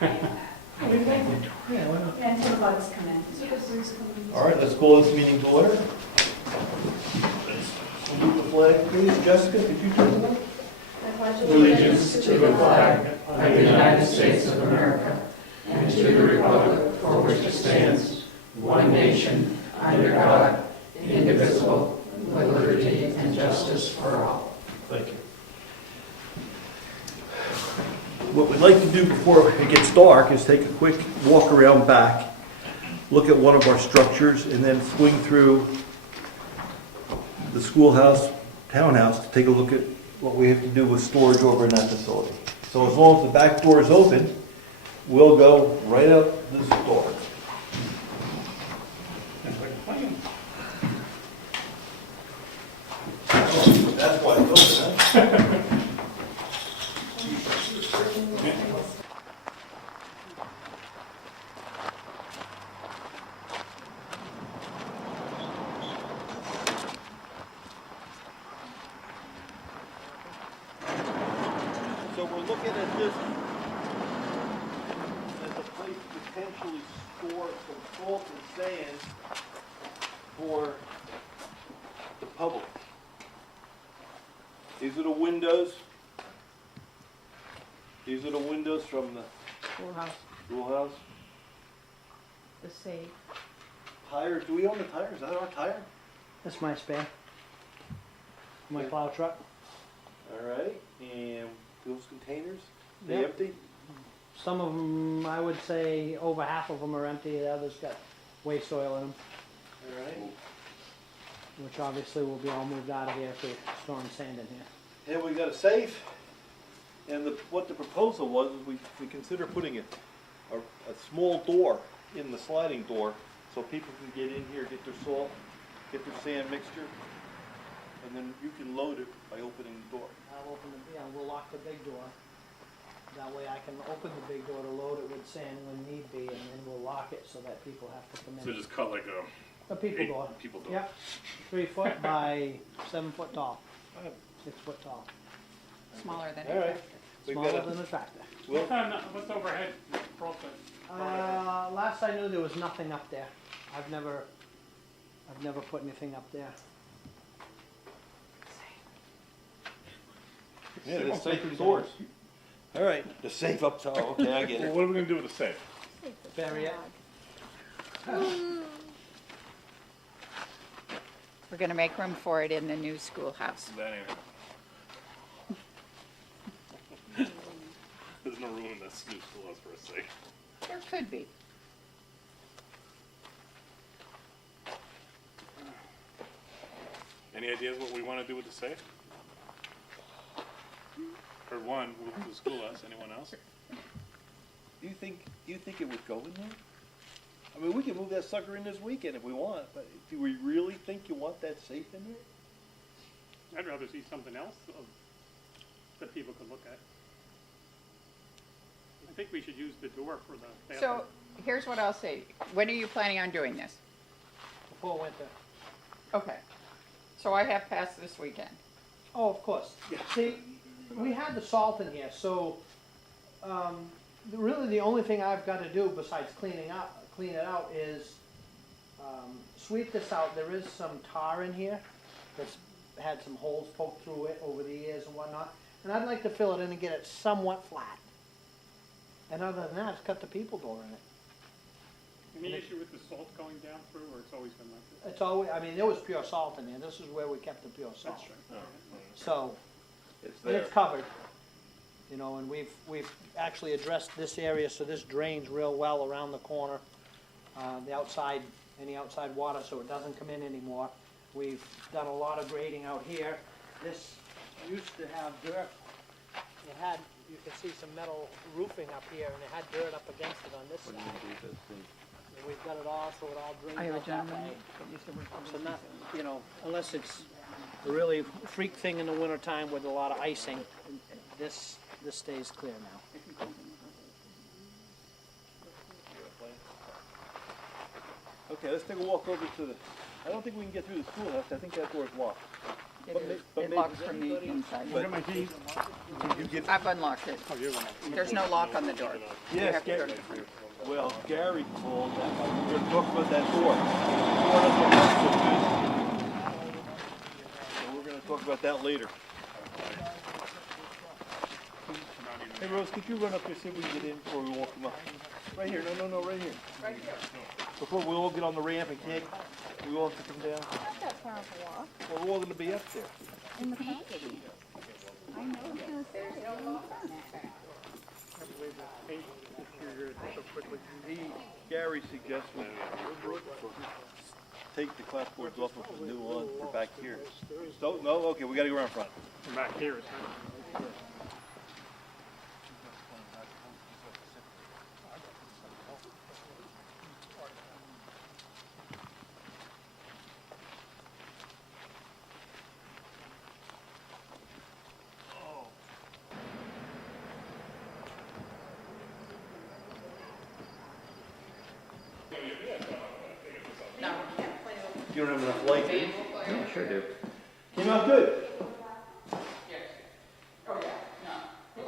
Yeah, why not? Until the bugs come in. All right, let's call this meeting to order. Salute the flag, please. Jessica, could you turn it up? Allegiance to the flag of the United States of America and to the republic for which it stands, one nation, under God, indivisible, with liberty and justice for all. Thank you. What we'd like to do before it gets dark is take a quick walk around back, look at one of our structures, and then swing through the schoolhouse, townhouse, to take a look at what we have to do with storage over in that facility. So as long as the back door is open, we'll go right out this door. That's why it's open, huh? So we're looking at this as a place to potentially store some salt and sand for the public. These are the windows. These are the windows from the schoolhouse. The safe. Tires, do we own the tires? Is that our tire? That's my spare. My plow truck. All right, and those containers, they Yep. empty? Some of them, I would say, over half of them are empty. The others got waste oil in them, All right. which obviously will be all moved out of here if we're storing sand in here. Here we got a safe, and what the proposal was, is we consider putting a small door in the sliding door, so people can get in here, get their salt, get their sand mixture, and then you can load it by opening the door. I'll open we'll lock the big door. That way I can open the big door to load it with sand when need be, and then we'll lock it so that people have to come in. So just cut like A people a door. people door. Yep, 3 foot by 7 foot tall, 6 foot tall. Smaller than All right. it. We've Smaller got than a tractor. What's overhead profile? Last I knew there was nothing up there. I've never put anything up there. Yeah, there's safe doors. All right, the safe up top, okay, I get Well, it. what are we gonna do with the safe? Bury it. We're gonna make room for it in the new schoolhouse. That ain't. There's no room in this new schoolhouse for a safe. There could be. Any ideas what we wanna do with the safe? Heard one, move to the schoolhouse. Anyone else? Do you think it would go in there? I mean, we can move that sucker in this weekend if we want, but do we really think you want that safe in there? I'd rather see something else that people could look at. I think we should use the door for the bathroom. So, here's what I'll say. When are you planning on doing this? Before winter. Okay. So I have passed this weekend. Oh, of course. See, we had the salt in here, so really the only thing I've got to do besides clean it out is sweep this out. There is some tar in here that's had some holes poked through it over the years and whatnot, and I'd like to fill it in and get it somewhat flat. And other than that, it's got the people door in it. Any issue with the salt going down through, or it's always been like this? It's always, I mean, there was pure salt in there. This is where we kept the pure salt. That's right. So, It's and there. it's covered, you know, and we've actually addressed this area, so this drains real well around the corner. The outside, any outside water, so it doesn't come in anymore. We've done a lot of grading out here. This used to have dirt. It had, you can see some metal roofing up here, and it had dirt up against it on this side. And we've got it all, so it all I have drains a out that gentleman way. that used to work for So me. not, you know, unless it's a really freak thing in the wintertime with a lot of icing, this stays clear now. Okay, let's take a walk over to the, I don't think we can get through the schoolhouse, I think that door's locked. It locks from the inside. Look at my key. You get, I've unlocked it. Oh, you're gonna. There's no lock on the door. You yes, have to go Gary, to the front. well, Gary called that, we're gonna talk about that door. Door doesn't look so good. So we're gonna talk about that later. Hey Rose, could you run up here, see if we can get in before we walk them up? Right here, no, right here. Right here. Before we all get on the ramp and can't, we all have to come down. Not that far of a walk Well, we're all gonna be up there. in the parking. I know, I was gonna say, I don't know. Gary suggests we take the clapboards off and put new on for back here. So, no, okay, we gotta go around front. From back here, it's You don't have enough light, do you? Yeah, sure do. Came out good. Oh, yeah, no.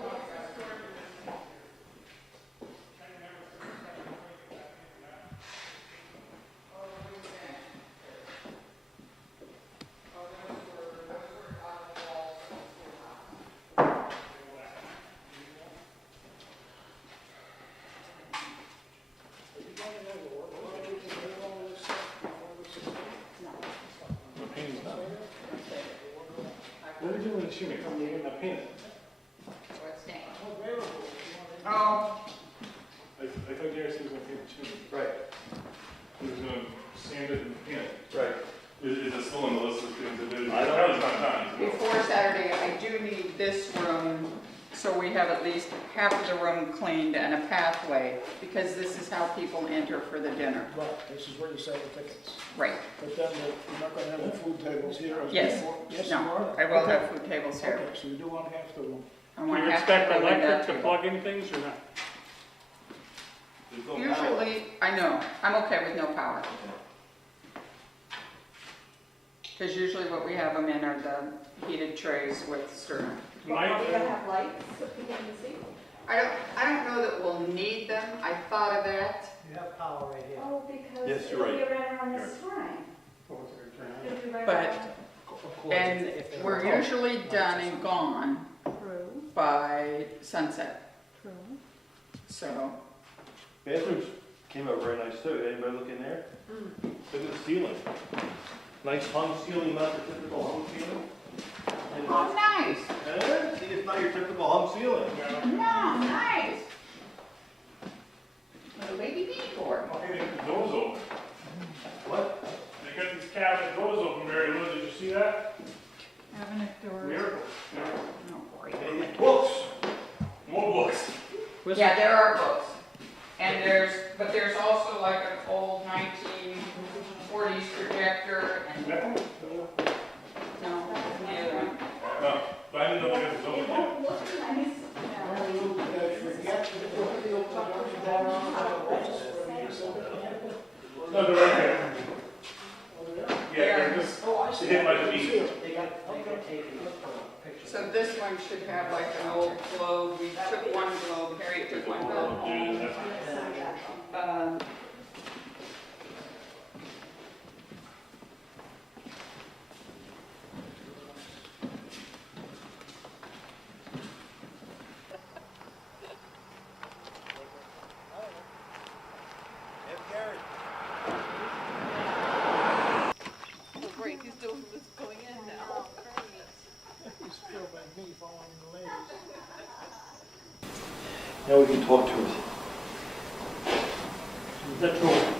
What are we doing with the chimney? You're gonna paint it. What's next? Oh, I thought Gary said he was gonna paint the chimney. Right, He was gonna sand it and paint it. right. Is it still on the list of things to do? I don't- Probably not done. before Saturday, I do need this room, so we have at least half of the room cleaned and a pathway, because this is how people enter for the dinner. Right, this is where you sell the tickets. Right, But then you're not gonna have the food tables here as Yes. before? Yes, you no, are? I will Okay. have food tables here. Okay, so you do want half the room. I Do want you half the expect room in electric that to table. plug in things or not? There's no power. Usually, I know, I'm okay with no power. Because usually what we have them in are the heated trays with stern. Mike, have lights so people can see? I don't know that we'll need them, I thought of that. You have power right here. Oh, because Yes, you're it'll be right. right around this time. Or what's it gonna turn out? It'll be right But- around. Of course, And if they're we're remote. usually done and gone True, by sunset, true. so. Bathrooms came out very nice too. Anybody look in there? Look at the ceiling. Nice hung ceiling, not the typical hung ceiling. And Oh, nice, see, it's not your typical hung ceiling. no, nice. Little baby beadboard. they got the doors open. What? They got these cabinet doors open, Mary Lou, did you see that? Cabinet doors. Miracle. Oh, great. Hey, books. More books. Yeah, there are books. And but there's also like an old 1940s projector and, no, the other one. No, but I didn't know they got the doors It open. won't look nice. No, they're right there. Yeah, There. they're just, Oh, I see. they hit like a beat. They got taken pictures. So this one should have like an old globe. We took one globe, Harriet took one globe home. Um, Great, he's doing this going in now. He's still by me following the ladies. Now we can talk to us. That's cool.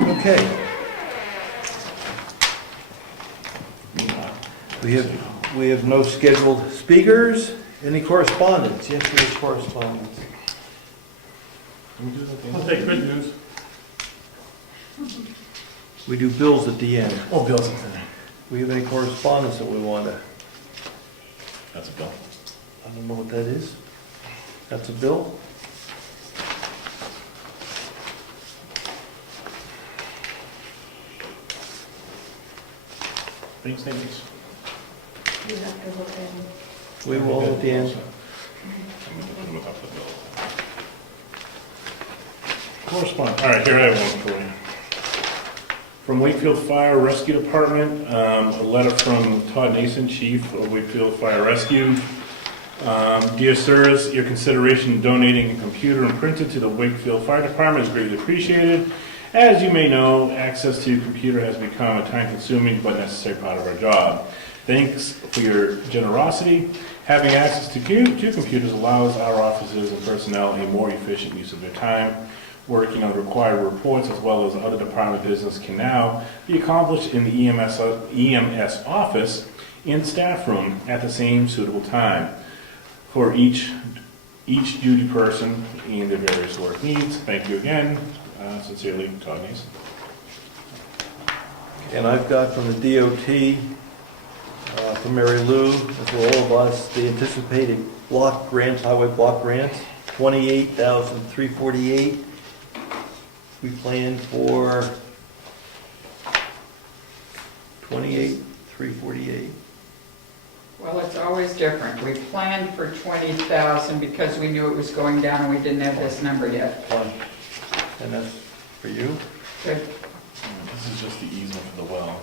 Okay. We have no scheduled speakers. Any correspondence? Yes, there is correspondence. I'll take good news. We do bills at the end. Oh, Bill's in We have any correspondence that we want to, That's a bill. I don't know what that is. That's a bill? Thanks. You have to look at We will at the end. Correspondence. All right, here I have one for you. From Wakefield Fire Rescue Department, a letter from Todd Nason, Chief of Wakefield Fire Rescue. Dear sirs, your consideration in donating a computer and printer to the Wakefield Fire Department is greatly appreciated. As you may know, access to a computer has become a time-consuming but necessary part of our job. Thanks for your generosity. Having access to computers allows our officers and personnel a more efficient use of their time. Working on required reports as well as other department business can now be accomplished in the EMS office and staff room at the same suitable time for each duty person and their various work needs. Thank you again. Sincerely, Todd Nason. And I've got from the DOT, from Mary Lou, as well all of us, the anticipated block grants, highway block grants, $28,348. We planned for $28,348. Well, it's always different. We planned for 20,000 because we knew it was going down and we didn't have this number yet. Fine. And that's for you? Good. This is just the easement for the well.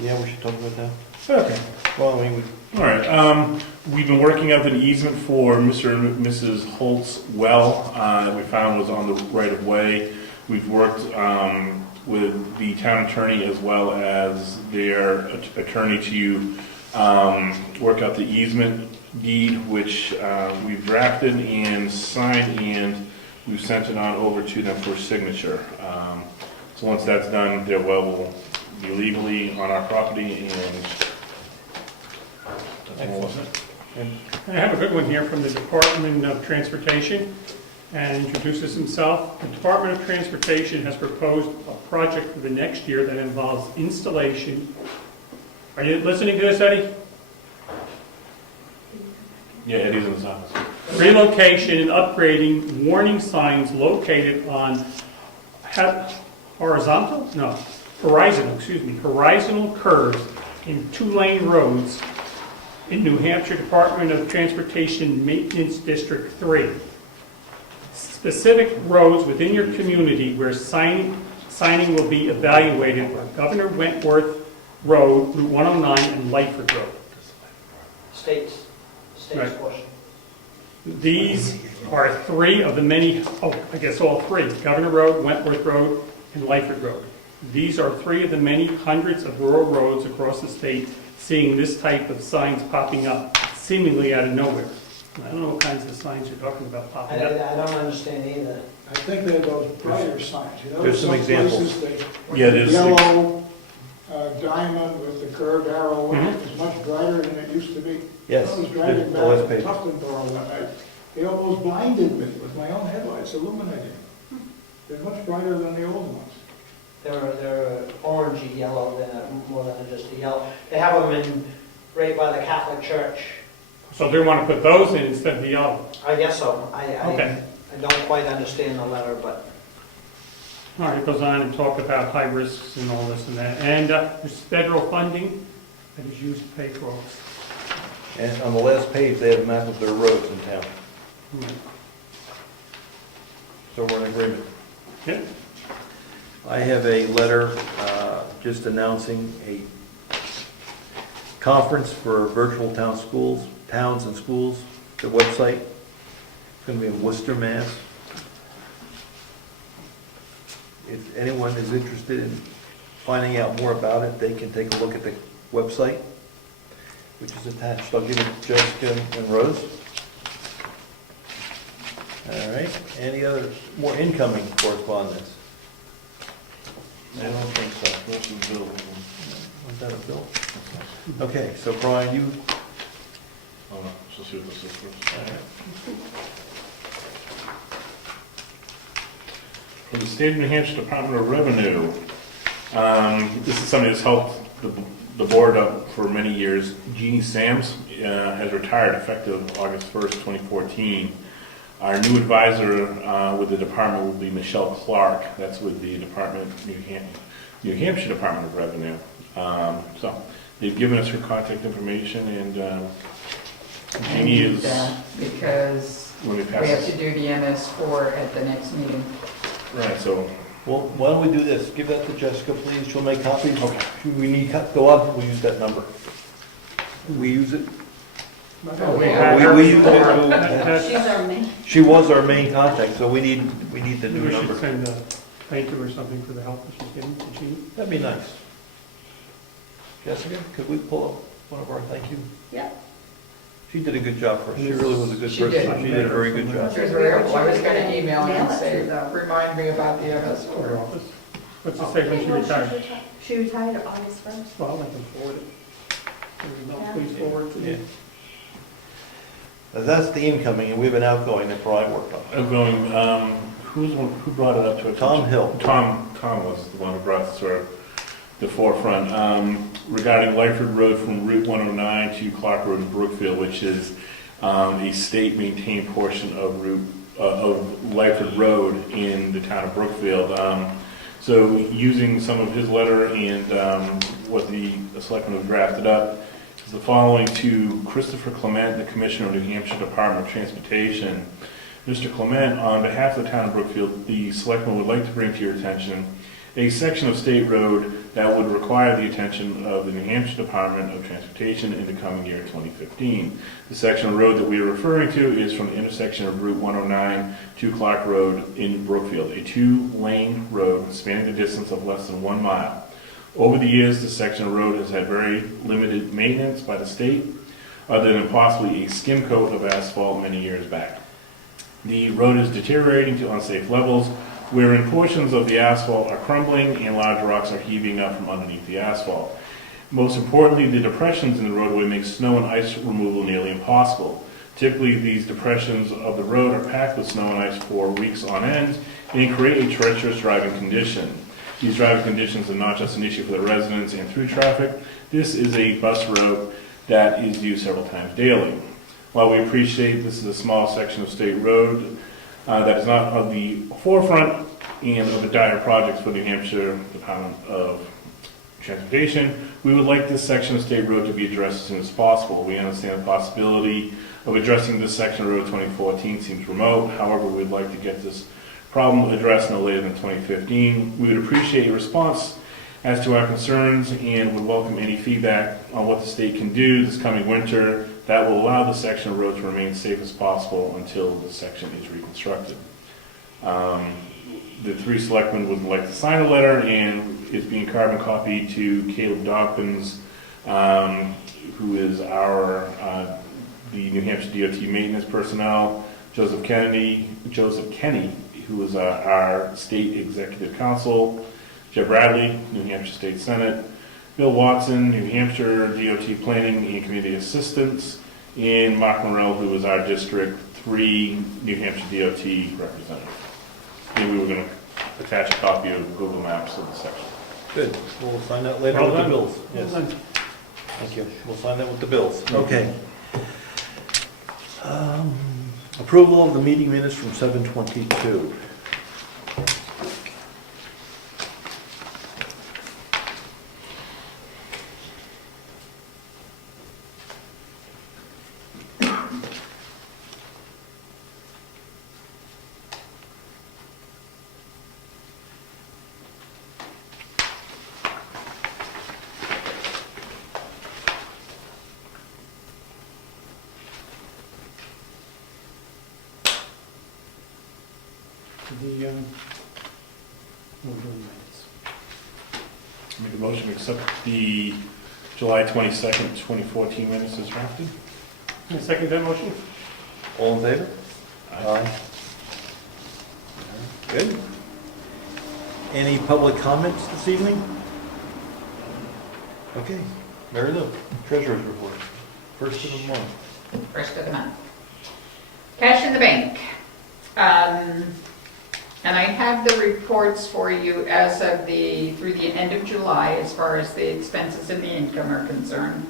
Yeah, we should talk about that. Okay. Well, I mean, All right. We've been working out an easement for Mr. and Mrs. Holt's well. We found was on the right of way. We've worked with the town attorney as well as their attorney to work out the easement deed, which we've drafted and signed, and we've sent it on over to them for signature. So once that's done, their well will be legally on our property, and that's all of it. I have a good one here from the Department of Transportation, and introduces himself. The Department of Transportation has proposed a project for the next year that involves installation. Are you listening to this, Eddie? Yeah, Eddie's in his office. Relocation and upgrading warning signs located on horizontal curves in 2-lane roads in New Hampshire Department of Transportation Maintenance District 3. Specific roads within your community where signing will be evaluated are Governor Wentworth Road, Route 109, and Lightford Road. States Right. portion. These are three of the many, I guess all three, Governor Road, Wentworth Road, and Lightford Road. These are three of the many hundreds of rural roads across the state seeing this type of signs popping up, seemingly out of nowhere. I don't know what kinds of signs you're talking about I popping up. don't understand either. I think they're those brighter signs, you know? There's some examples. Places Yeah, there's. yellow diamond with the curved arrow in it Mhm. is much brighter than it used to be. yes, I was the driving back last to page. Tuftonboro one night. They almost blinded me with my own headlights illuminating. They're much brighter than the old ones. They're orangey yellow, they're more than just a yellow. They have them in, right by the Catholic Church. So they want to put those in instead of the yellow. I guess so. I Okay. don't quite understand the letter, but All right, it goes on and talk about high risks and all this and that. And there's federal funding that is used to pay for all this. And on the last page, they have a map of their roads in town. So we're in agreement. Yep. I have a letter just announcing a conference for virtual towns and schools, the website. It's going to be in Worcester, Mass. If anyone is interested in finding out more about it, they can take a look at the website, which is attached. I'll give it to Jessica and Rose. All right, any other more incoming correspondence? I don't think so. Most of the bill. Was that a bill? Okay, so Brian, you, Oh, no, let's see what this is first. For the State of New Hampshire Department of Revenue, this is something that's helped the board up for many years. Jeannie Sams has retired effective August 1st, 2014. Our new advisor with the department will be Michelle Clark. That's with the New Hampshire Department of Revenue. So they've given us her contact information, and Jeannie is, Because when we we pass have this. to do the MS4 at the next meeting. Right, so, well, why don't we do this? Give that to Jessica, please. She'll make copies. Okay. We need, go on, we'll use that number. We use it. We We- had we- her we- before. She's That's- our main. She was our main contact, so we need the Maybe new we should number. send a thank you or something for the help that she's getting, did she? That'd be nice. Jessica, could we pull up one of our thank you? Yeah. She did a good job for us. She really was a good She person. did. She did a very good job. She was very helpful. I was gonna email her and Mail it say, to them. remind me about the Her MS4. office? What's it say when she retired? She retired August 1st. Well, I can forward it. Yeah. Please forward to Yeah. me. Now, that's the incoming, and we have an outgoing that Brian worked on. I'm going, who brought it up to us? Tom Hill. Tom was the one who brought it to the forefront, regarding Lyford Road from Route 109 to Clark Road in Brookfield, which is a state-maintained portion of Lyford Road in the town of Brookfield. So using some of his letter and what the selectmen have drafted up, is the following: to Christopher Clement, the Commissioner of New Hampshire Department of Transportation. Mr. Clement, on behalf of the town of Brookfield, the selectmen would like to bring to your attention a section of state road that would require the attention of the New Hampshire Department of Transportation in the coming year 2015. The section of road that we are referring to is from the intersection of Route 109 to Clark Road in Brookfield, a 2-lane road spanning the distance of less than 1 mile. Over the years, this section of road has had very limited maintenance by the state, other than possibly a skim coat of asphalt many years back. The road is deteriorating to unsafe levels, wherein portions of the asphalt are crumbling and large rocks are heaving up from underneath the asphalt. Most importantly, the depressions in the roadway make snow and ice removal nearly impossible. Typically, these depressions of the road are packed with snow and ice for weeks on end and create a treacherous driving condition. These driving conditions are not just an issue for the residents and through traffic. This is a bus route that is used several times daily. While we appreciate this is a small section of state road that is not of the forefront and of the dire projects for the New Hampshire Department of Transportation, we would like this section of state road to be addressed as soon as possible. We understand the possibility of addressing this section of road 2014 seems remote. However, we'd like to get this problem addressed no later than 2015. We would appreciate your response as to our concerns and would welcome any feedback on what the state can do this coming winter that will allow the section of road to remain safe as possible until the section is reconstructed. The 3 selectmen would like to sign a letter, and it's being carbon copied to Caleb Dawkins, who is the New Hampshire DOT maintenance personnel, Joseph Kenny, who is our state executive counsel, Jeb Bradley, New Hampshire State Senate, Bill Watson, New Hampshire DOT Planning and Community Assistance, and Mark Morrell, who is our District 3 New Hampshire DOT representative. And we were going to attach a copy of Google Maps of the section. Good. We'll sign that later Well with the done. bills. Yes. Well done. Thank you. We'll sign that with the bills. Okay. Approval of the meeting minutes from 7:22. We'll do minutes. Make a motion to accept the July 22nd, 2014 minutes as drafted. Can I second that motion? All in favor? Aye. Good. Any public comments this evening? Okay, Mary Lou, treasurer's report, first of the month. First of the month. Cash in the bank. And I have the reports for you as of through the end of July, as far as the expenses and the income are concerned.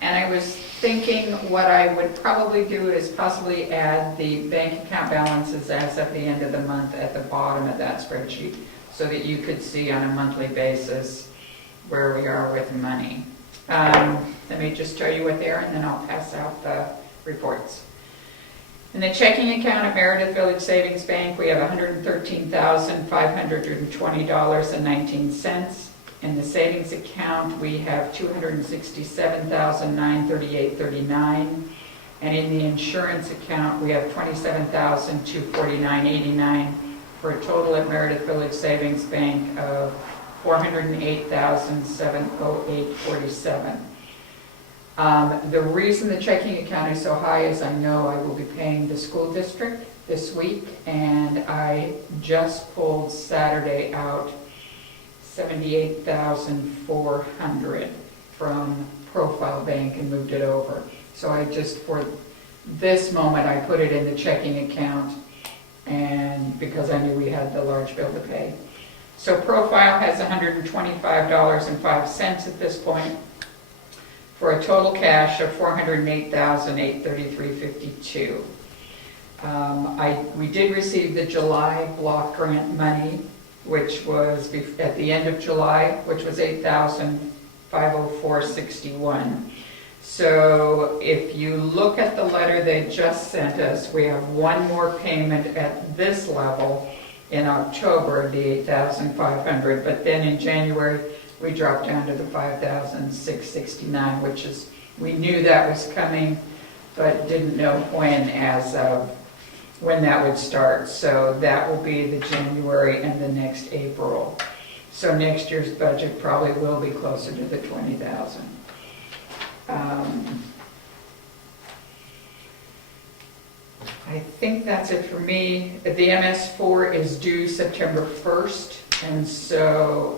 And I was thinking what I would probably do is possibly add the bank account balances as of the end of the month at the bottom of that spreadsheet, so that you could see on a monthly basis where we are with money. Let me just tell you what they are, and then I'll pass out the reports. In the checking account at Meredith Village Savings Bank, we have $113,520.19. In the savings account, we have $267,938.39. And in the insurance account, we have $27,249.89, for a total at Meredith Village Savings Bank of $408,708.47. The reason the checking account is so high is I know I will be paying the school district this week, and I just pulled Saturday out $78,400 from Profile Bank and moved it over. So I just, for this moment, I put it in the checking account, and because I knew we had the large bill to pay. So Profile has $125.05 at this point, for a total cash of $408,833.52. We did receive the July block grant money, which was at the end of July, which was $8,504.61. So if you look at the letter they just sent us, we have one more payment at this level in October, the $8,500, but then in January we dropped down to the $5,669, which is, we knew that was coming, but didn't know when when that would start. So that will be the January and the next April. So next year's budget probably will be closer to the $20,000. I think that's it for me. The MS4 is due September 1st, and so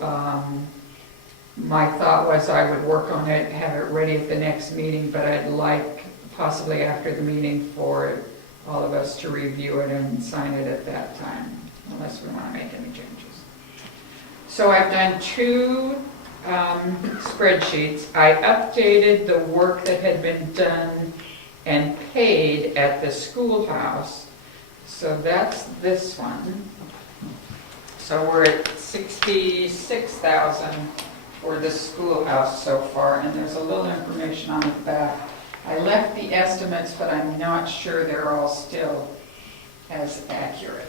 my thought was I would work on it, have it ready at the next meeting, but I'd like possibly after the meeting for all of us to review it and sign it at that time, unless we want to make any changes. So I've done two spreadsheets. I updated the work that had been done and paid at the schoolhouse. So that's this one. So we're at $66,000 for the schoolhouse so far, and there's a little information on the back. I left the estimates, but I'm not sure they're all still as accurate.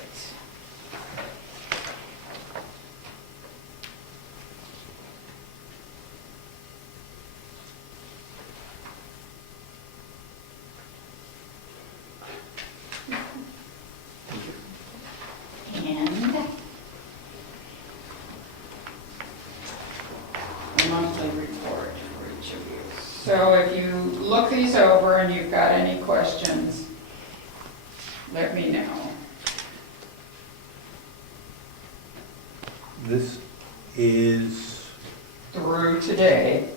And a monthly report for each of you. So if you look these over and you've got any questions, let me know. This is, Through today,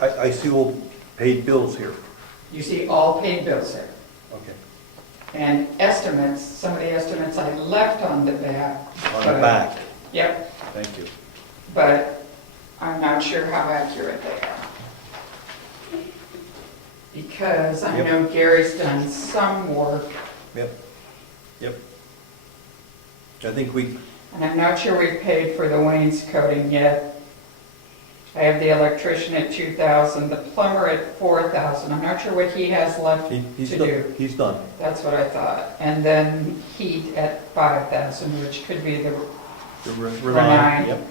I see all paid bills here. you see all paid bills there. Okay. And estimates, some of the estimates I left on the back. On the back, Yep, thank you. but I'm not sure how accurate they are. Because I Yep. know Gary's done some work, Yep. I think we, and I'm not sure we've paid for the wainscoting yet. I have the electrician at $2,000, the plumber at $4,000. I'm not sure what he has left he's to done, do. he's done. That's what I thought. And then heat at $5,000, which could be the The Renine. Yep.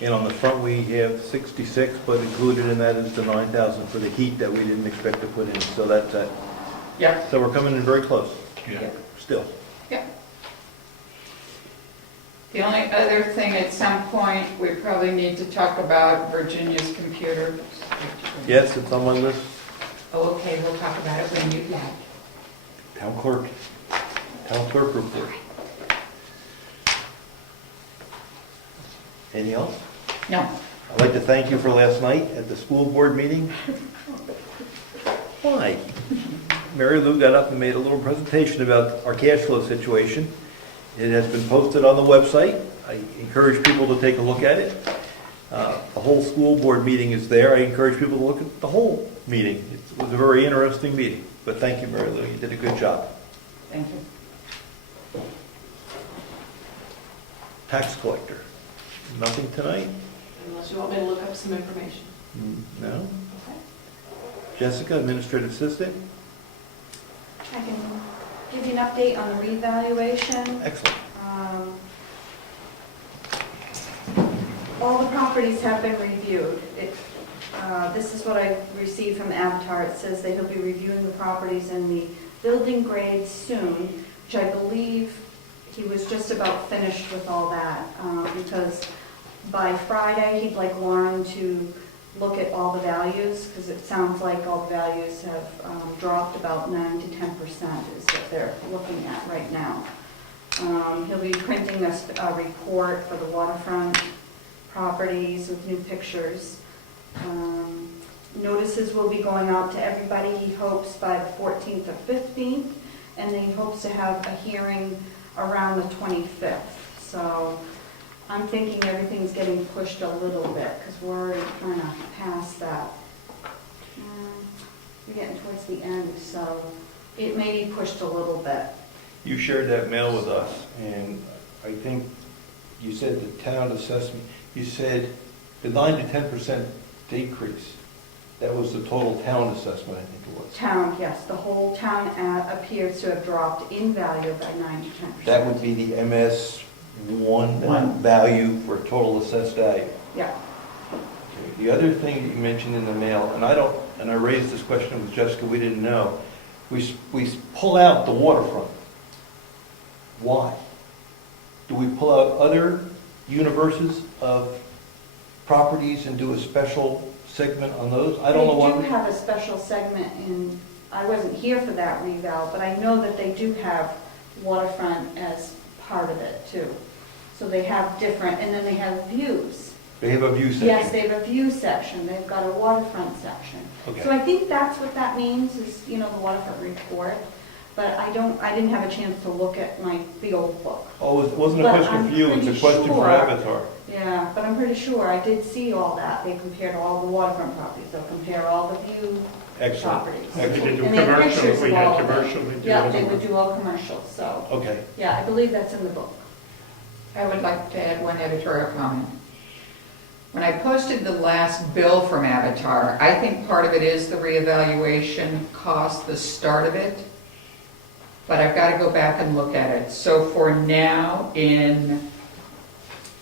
And on the front, we have 66, but included in that is the 9,000 for the heat that we didn't expect to put in, so that's it. Yep. So we're coming in very close, Yeah. still. Yep. The only other thing, at some point, we probably need to talk about Virginia's computer. Yes, it's on my list. Oh, okay, we'll talk about it when you like. Town clerk report. Anything else? No. I'd like to thank you for last night at the school board meeting. Why? Mary Lou got up and made a little presentation about our cash flow situation. It has been posted on the website. I encourage people to take a look at it. The whole school board meeting is there. I encourage people to look at the whole meeting. It was a very interesting meeting. But thank you, Mary Lou. You did a good job. Thank you. Tax collector. Nothing tonight? Unless you want me to look up some information. No? Okay. Jessica, administrative assistant? I can give you an update on the revaluation. Excellent. All the properties have been reviewed. This is what I received from Avatar. It says that he'll be reviewing the properties in the building grade soon, which I believe he was just about finished with all that, because by Friday, he'd like Lauren to look at all the values, because it sounds like all the values have dropped about 9 to 10% is what they're looking at right now. He'll be printing a report for the waterfront properties with new pictures. Notices will be going out to everybody, he hopes, by the 14th or 15th, and then he hopes to have a hearing around the 25th. So I'm thinking everything's getting pushed a little bit, because we're kind of past that. We're getting towards the end, so it may be pushed a little bit. You shared that mail with us, and I think you said the town assessment, you said the 9 to 10% decrease. That was the total town assessment, I think it was. Town, yes, the whole town appears to have dropped in value by 9 to 10%. That would be the MS1 value for total assessed value. Yeah. Okay. The other thing that you mentioned in the mail, and I raised this question with Jessica, we didn't know. We pull out the waterfront. Why? Do we pull out other universes of properties and do a special segment on those? I don't know why. They do have a special segment in, I wasn't here for that reval, but I know that they do have waterfront as part of it too. So they have different, and then they have views. They have a view section. Yes, they have a view section, they've got a waterfront section. Okay. So I think that's what that means, is, the waterfront report. But I didn't have a chance to look at the old book. Oh, it wasn't a But question for I'm you, it's a pretty question for sure- Avatar. Yeah, but I'm pretty sure I did see all that. They compared all the waterfront properties, they'll compare all the view Excellent. properties. We could do And they have commercial, pictures if we of had all of them. commercial, we'd do Yeah, it. they would do all commercials, so, Okay. yeah, I believe that's in the book. I would like to add one editorial comment. When I posted the last bill from Avatar, I think part of it is the reevaluation cost, the start of it, but I've got to go back and look at it. So for now,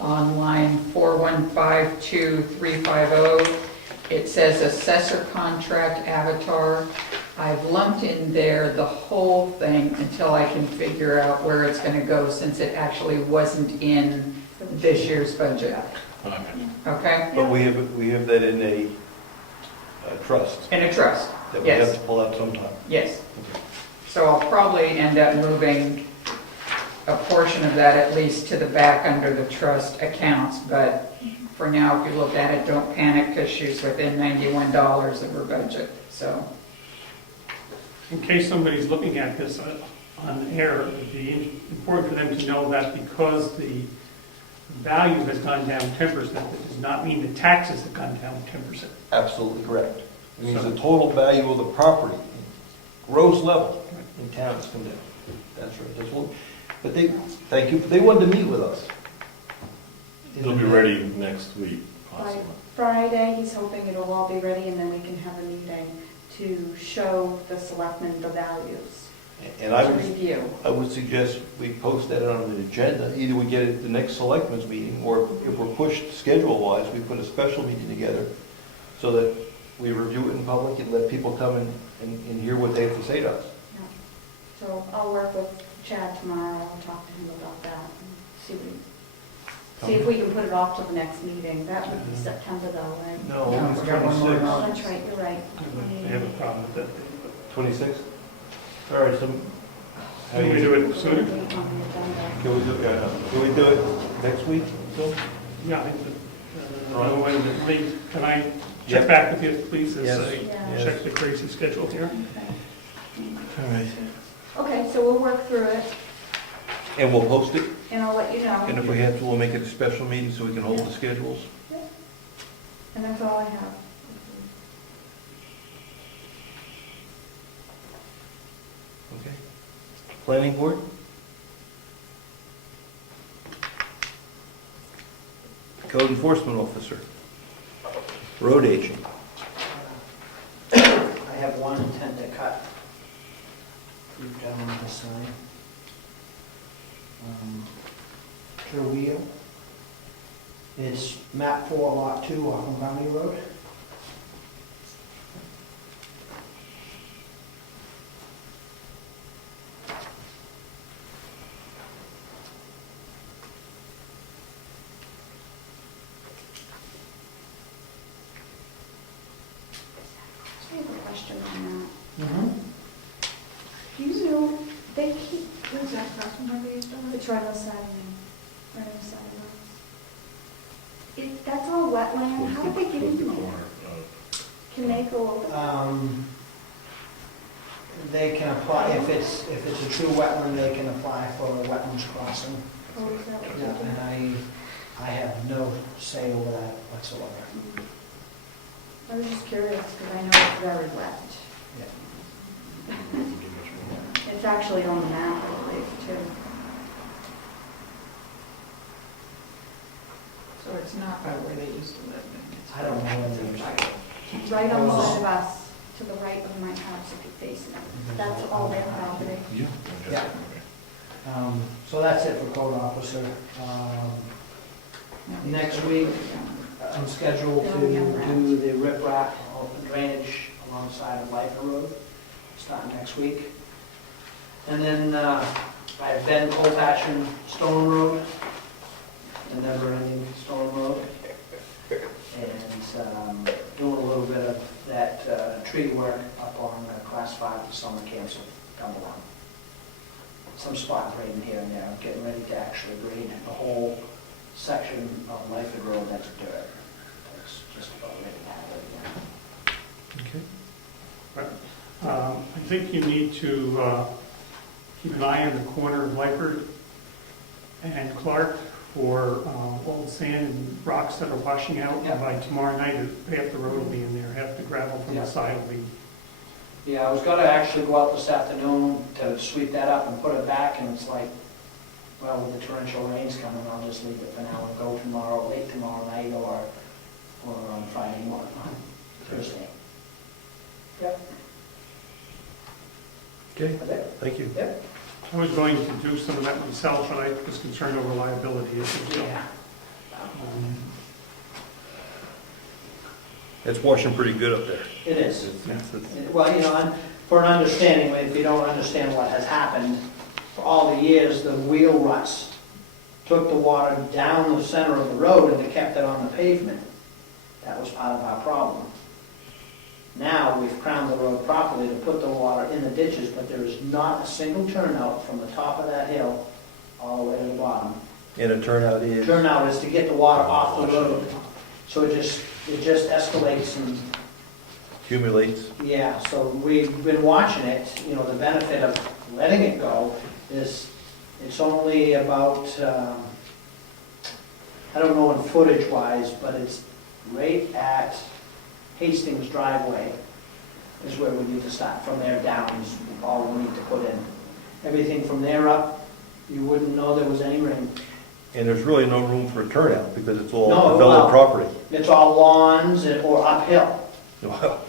on line 4152350, it says assessor contract Avatar. I've lumped in there the whole thing until I can figure out where it's going to go, since it actually wasn't in this year's budget. Okay. Okay? But we have that in a trust In a trust, that we have yes, to pull out sometime. yes. So I'll probably end up moving a portion of that at least to the back under the trust accounts, but for now, if you look at it, don't panic, because she's within $91 of her budget, so. In case somebody's looking at this on air, it would be important for them to know that because the value has gone down 10%, that does not mean the taxes have gone down 10%. Absolutely correct. It means the total value of the property, gross level in town has come down. That's right. That's what, but thank you, they wanted to meet with us. It'll be ready next week, By possibly. Friday, he's hoping it'll all be ready, and then we can have a meeting to show the selectmen the values, And to review. I would suggest we post that on an agenda. Either we get it at the next selectmen's meeting, or if we're pushed schedule-wise, we put a special meeting together so that we review it in public and let people come and hear what they have to say to us. Yeah. So I'll work with Chad tomorrow, I'll talk to him about that, and see if we can put it off to the next meeting. That would be September though, right? No, No, it's we got one more 26. Oh, that's right, you're right. I have a problem with that. 26? All right, so Can we do it sooner? On the agenda. can we do it next week, Phil? Yeah, can I Yep. check back with you, please, as Yes. I Yeah. check the crazy schedule here? Okay. All right. Okay, so we'll work through it, And we'll post it, and I'll let you know. and if we have to, we'll make it a special meeting so we can hold the schedules. And that's all I have. Okay. Planning board? Code enforcement officer. Road agent. I have one intent to cut. You gentlemen to sign. Wheel. It's map 4, lot 2, off of Bounty Road. I have a question on Mm-hmm. that. Do you know, they keep, who's that across from where they used to live? It's right on the side of me, right on the side of us. If that's all wetland, how did they get in there? Can they go over? They can apply, if it's a true wetland, they can apply for a wetlands crossing. Or is that what Yeah, they do? and I have no say over that whatsoever. I was just curious, because I know it's very wet. It's actually on the map, I believe, too. So it's not by where they used to live. I don't know whether Right on the side of us, to the right of my house, if you're facing it. That's all their property. Yeah. So that's it for code officer. Next week, I'm scheduled to do the riprap drainage alongside of Lifer Road, starting next week. And then I have Ben coal patching Stone Road, the never-ending Stone Road. And doing a little bit of that tree work up on Class 5 to summer camps will come along. Some spot grading here and there. I'm getting ready to actually grade the whole section of Lifer Road that's dirt. It's just about ready to have it again. I think you need to keep an eye on the corner of Lyford and Clark for all the sand and rocks that are washing out. Yeah. By tomorrow night, half the road will be in there, half the gravel from Yeah. the side will be. Yeah, I was gonna actually go out this afternoon to sweep that up and put it back, and it's like, well, with the torrential rains coming, I'll just leave it for now and go tomorrow, late tomorrow night, or on Friday morning, Thursday. Yep, Okay, that's it. thank you. Yep. I was going to do some of that myself, but I was concerned over liability issues. So, Yeah. It's washing pretty good up there. It is. It's- Well, you know, for an understanding, if you don't understand what has happened, for all the years, the wheel ruts took the water down the center of the road and they kept it on the pavement. That was part of our problem. Now, we've crowned the road properly to put the water in the ditches, but there is not a single turnout from the top of that hill all the way to the bottom. And a turnout is, Turnout is to get the water off the road. So it just escalates and accumulates. yeah, so we've been watching it. You know, the benefit of letting it go is it's only about, I don't know in footage wise, but it's right at Hastings driveway is where we need to start. From there down is all we need to put in. Everything from there up, you wouldn't know there was any rain. And there's really no room for a turnout because it's all No, developed well- property. It's all lawns or uphill, Well,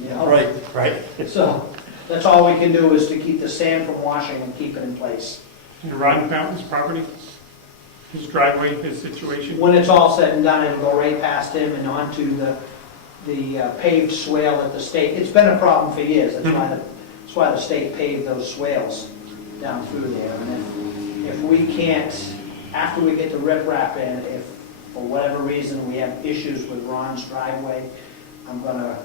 you know? right. So that's all we can do is to keep the sand from washing and keep it in place. And Ron Fountain's property, his driveway, his situation. When it's all said and done, it'll go right past him and onto the paved swale at the state. It's been a problem for years. That's why the state paved those swales down through there. And if we can't, after we get the riprap in, if for whatever reason we have issues with Ron's driveway, I'm gonna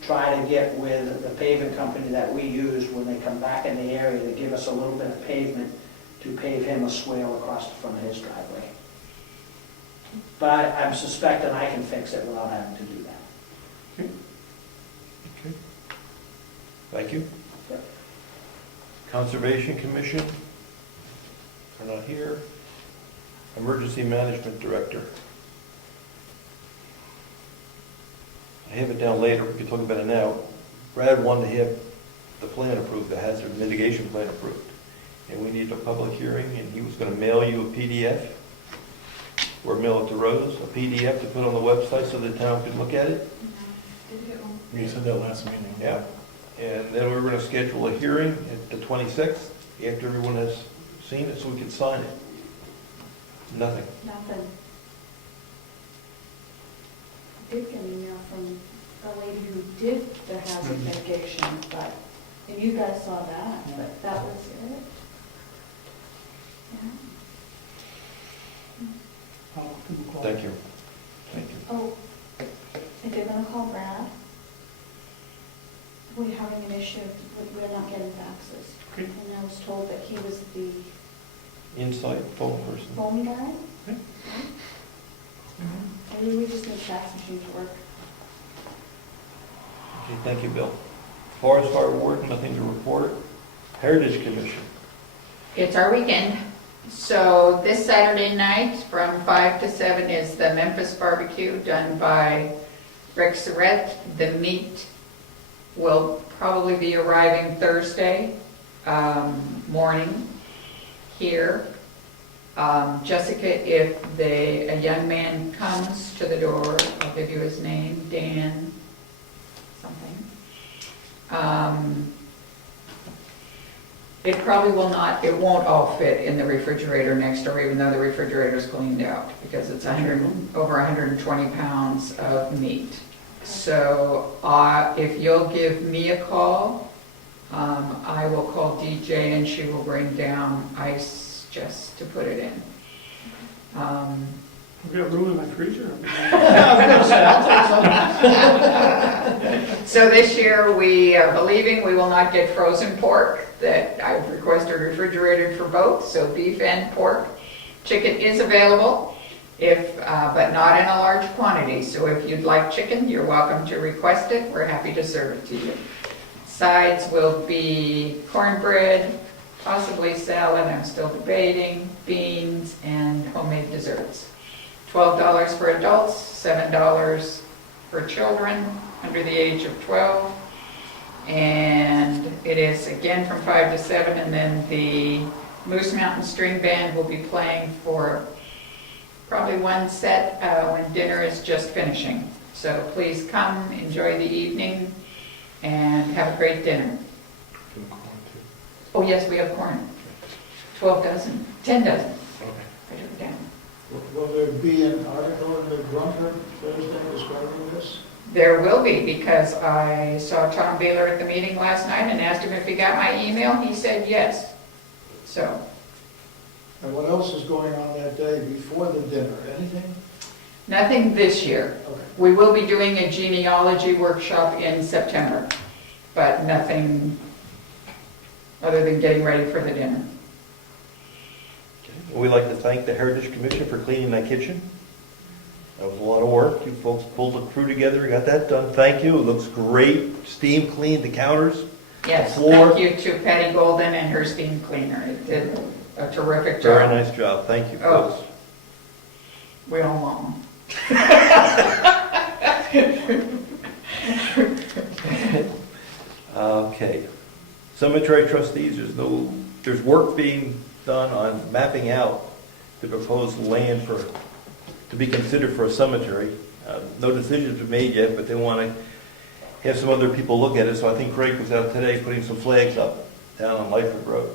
try to get with the paving company that we use when they come back in the area to give us a little bit of pavement to pave him a swale across the front of his driveway. But I'm suspecting I can fix it without having to do that. Okay. Thank you. Conservation Commission are not here. Emergency Management Director. I have it down later, we can talk about it now. Brad wanted to have the plan approved, the hazard mitigation plan approved. And we needed a public hearing, and he was gonna mail you a PDF, or mail it to Rose, a PDF to put on the website so the town could look at it. You said that last meeting. Yeah. And then we were gonna schedule a hearing at the 26th, after everyone has seen it, so we can sign it. Nothing. Nothing. I did get an email from a lady who did the hazard mitigation, but, and you guys saw that, but that was it. Yeah. Thank you. Thank you. Oh, if they're gonna call Brad, we're having an issue, we're not getting faxes. Okay. And I was told that he was the Inside phone person. phone guy. Okay. Maybe we just need fax machine to work. Okay, thank you, Bill. Forest Fire Warden, nothing to report. Heritage Commission. It's our weekend. So this Saturday night from 5 to 7 is the Memphis barbecue done by Rick Surratt. The meat will probably be arriving Thursday morning here. Jessica, if a young man comes to the door, I'll give you his name, Dan something. It probably will not, it won't all fit in the refrigerator next door, even though the refrigerator's cleaned out, because it's over 120 pounds of meat. So if you'll give me a call, I will call DJ and she will bring down ice just to put it in. We've got room in my freezer. So this year, we are believing we will not get frozen pork, that I've requested refrigerated for both, so beef and pork. Chicken is available, but not in a large quantity, so if you'd like chicken, you're welcome to request it. We're happy to serve it to you. Sides will be cornbread, possibly salad, I'm still debating, beans, and homemade desserts. $12 for adults, $7 for children under the age of 12. And it is again from 5 to 7, and then the Moose Mountain String Band will be playing for probably one set when dinner is just finishing. So please come, enjoy the evening, and have a great dinner. Oh yes, we have corn. 12 dozen, 10 dozen. I took it down. Will there be an article in the Grunter Thursday describing this? There will be, because I saw Tom Baylor at the meeting last night and asked him if he got my email. He said yes. So, And what else is going on that day before the dinner? Anything? nothing this year. Okay. We will be doing a genealogy workshop in September, but nothing other than getting ready for the dinner. We'd like to thank the Heritage Commission for cleaning that kitchen. That was a lot of work. You folks pulled the crew together and got that done. Thank you. It looks great. Steam cleaned the counters. Yes, Floor. thank you to Patty Golden and her steam cleaner. It did a terrific job. Very nice job. Thank you, Oh. folks. We all want one. Okay. Cemetery trustees, there's work being done on mapping out the proposed land to be considered for a cemetery. No decisions have been made yet, but they want to have some other people look at it. So I think Craig was out today putting some flags up down on Lightfoot Road.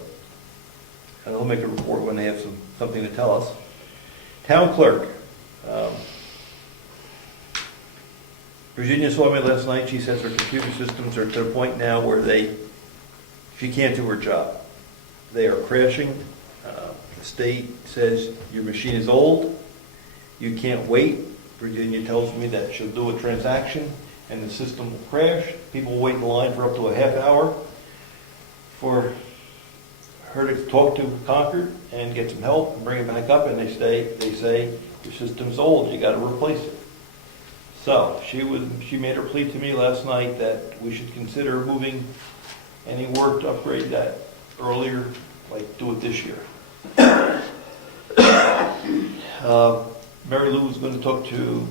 And they'll make a report when they have something to tell us. Town clerk. Virginia saw me last night. She says her computer systems are to the point now where she can't do her job. They are crashing. The state says your machine is old. You can't wait. Virginia tells me that she'll do a transaction and the system will crash. People will wait in line for up to a half hour for her to talk to Concord and get some help and bring it back up. And they say Your system's old, you gotta replace it. So, she made her plea to me last night that we should consider moving any work to upgrade that earlier, like do it this year. Mary Lou was gonna talk to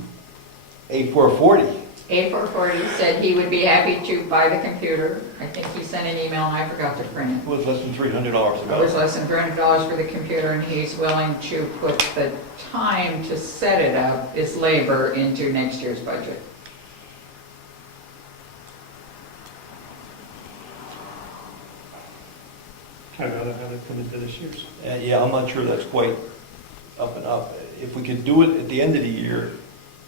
A440. A440 said he would be happy to buy the computer. I think he sent an email and I forgot to print It was less than $300 it. It about was it. less than $300 for the computer, and he's willing to put the time to set it up, his labor, into next year's budget. I'd rather have it put into this year's. Yeah, I'm not sure that's quite up and up. If we could do it at the end of the year,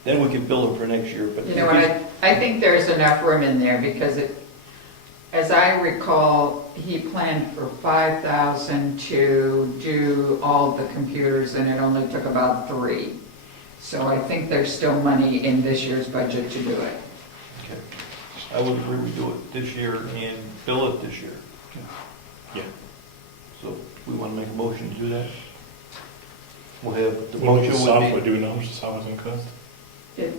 then we could bill it for next year, but. You know what, I think there's enough room in there, because as I recall, he planned for 5,000 to do all the computers, and it only took about 3. So I think there's still money in this year's budget to do it. Okay. I would agree we do it this year and bill it this year. Yeah. So we want to make a motion to do that? We'll have, the What about the motion software, would be, do we know how much the software's gonna cost?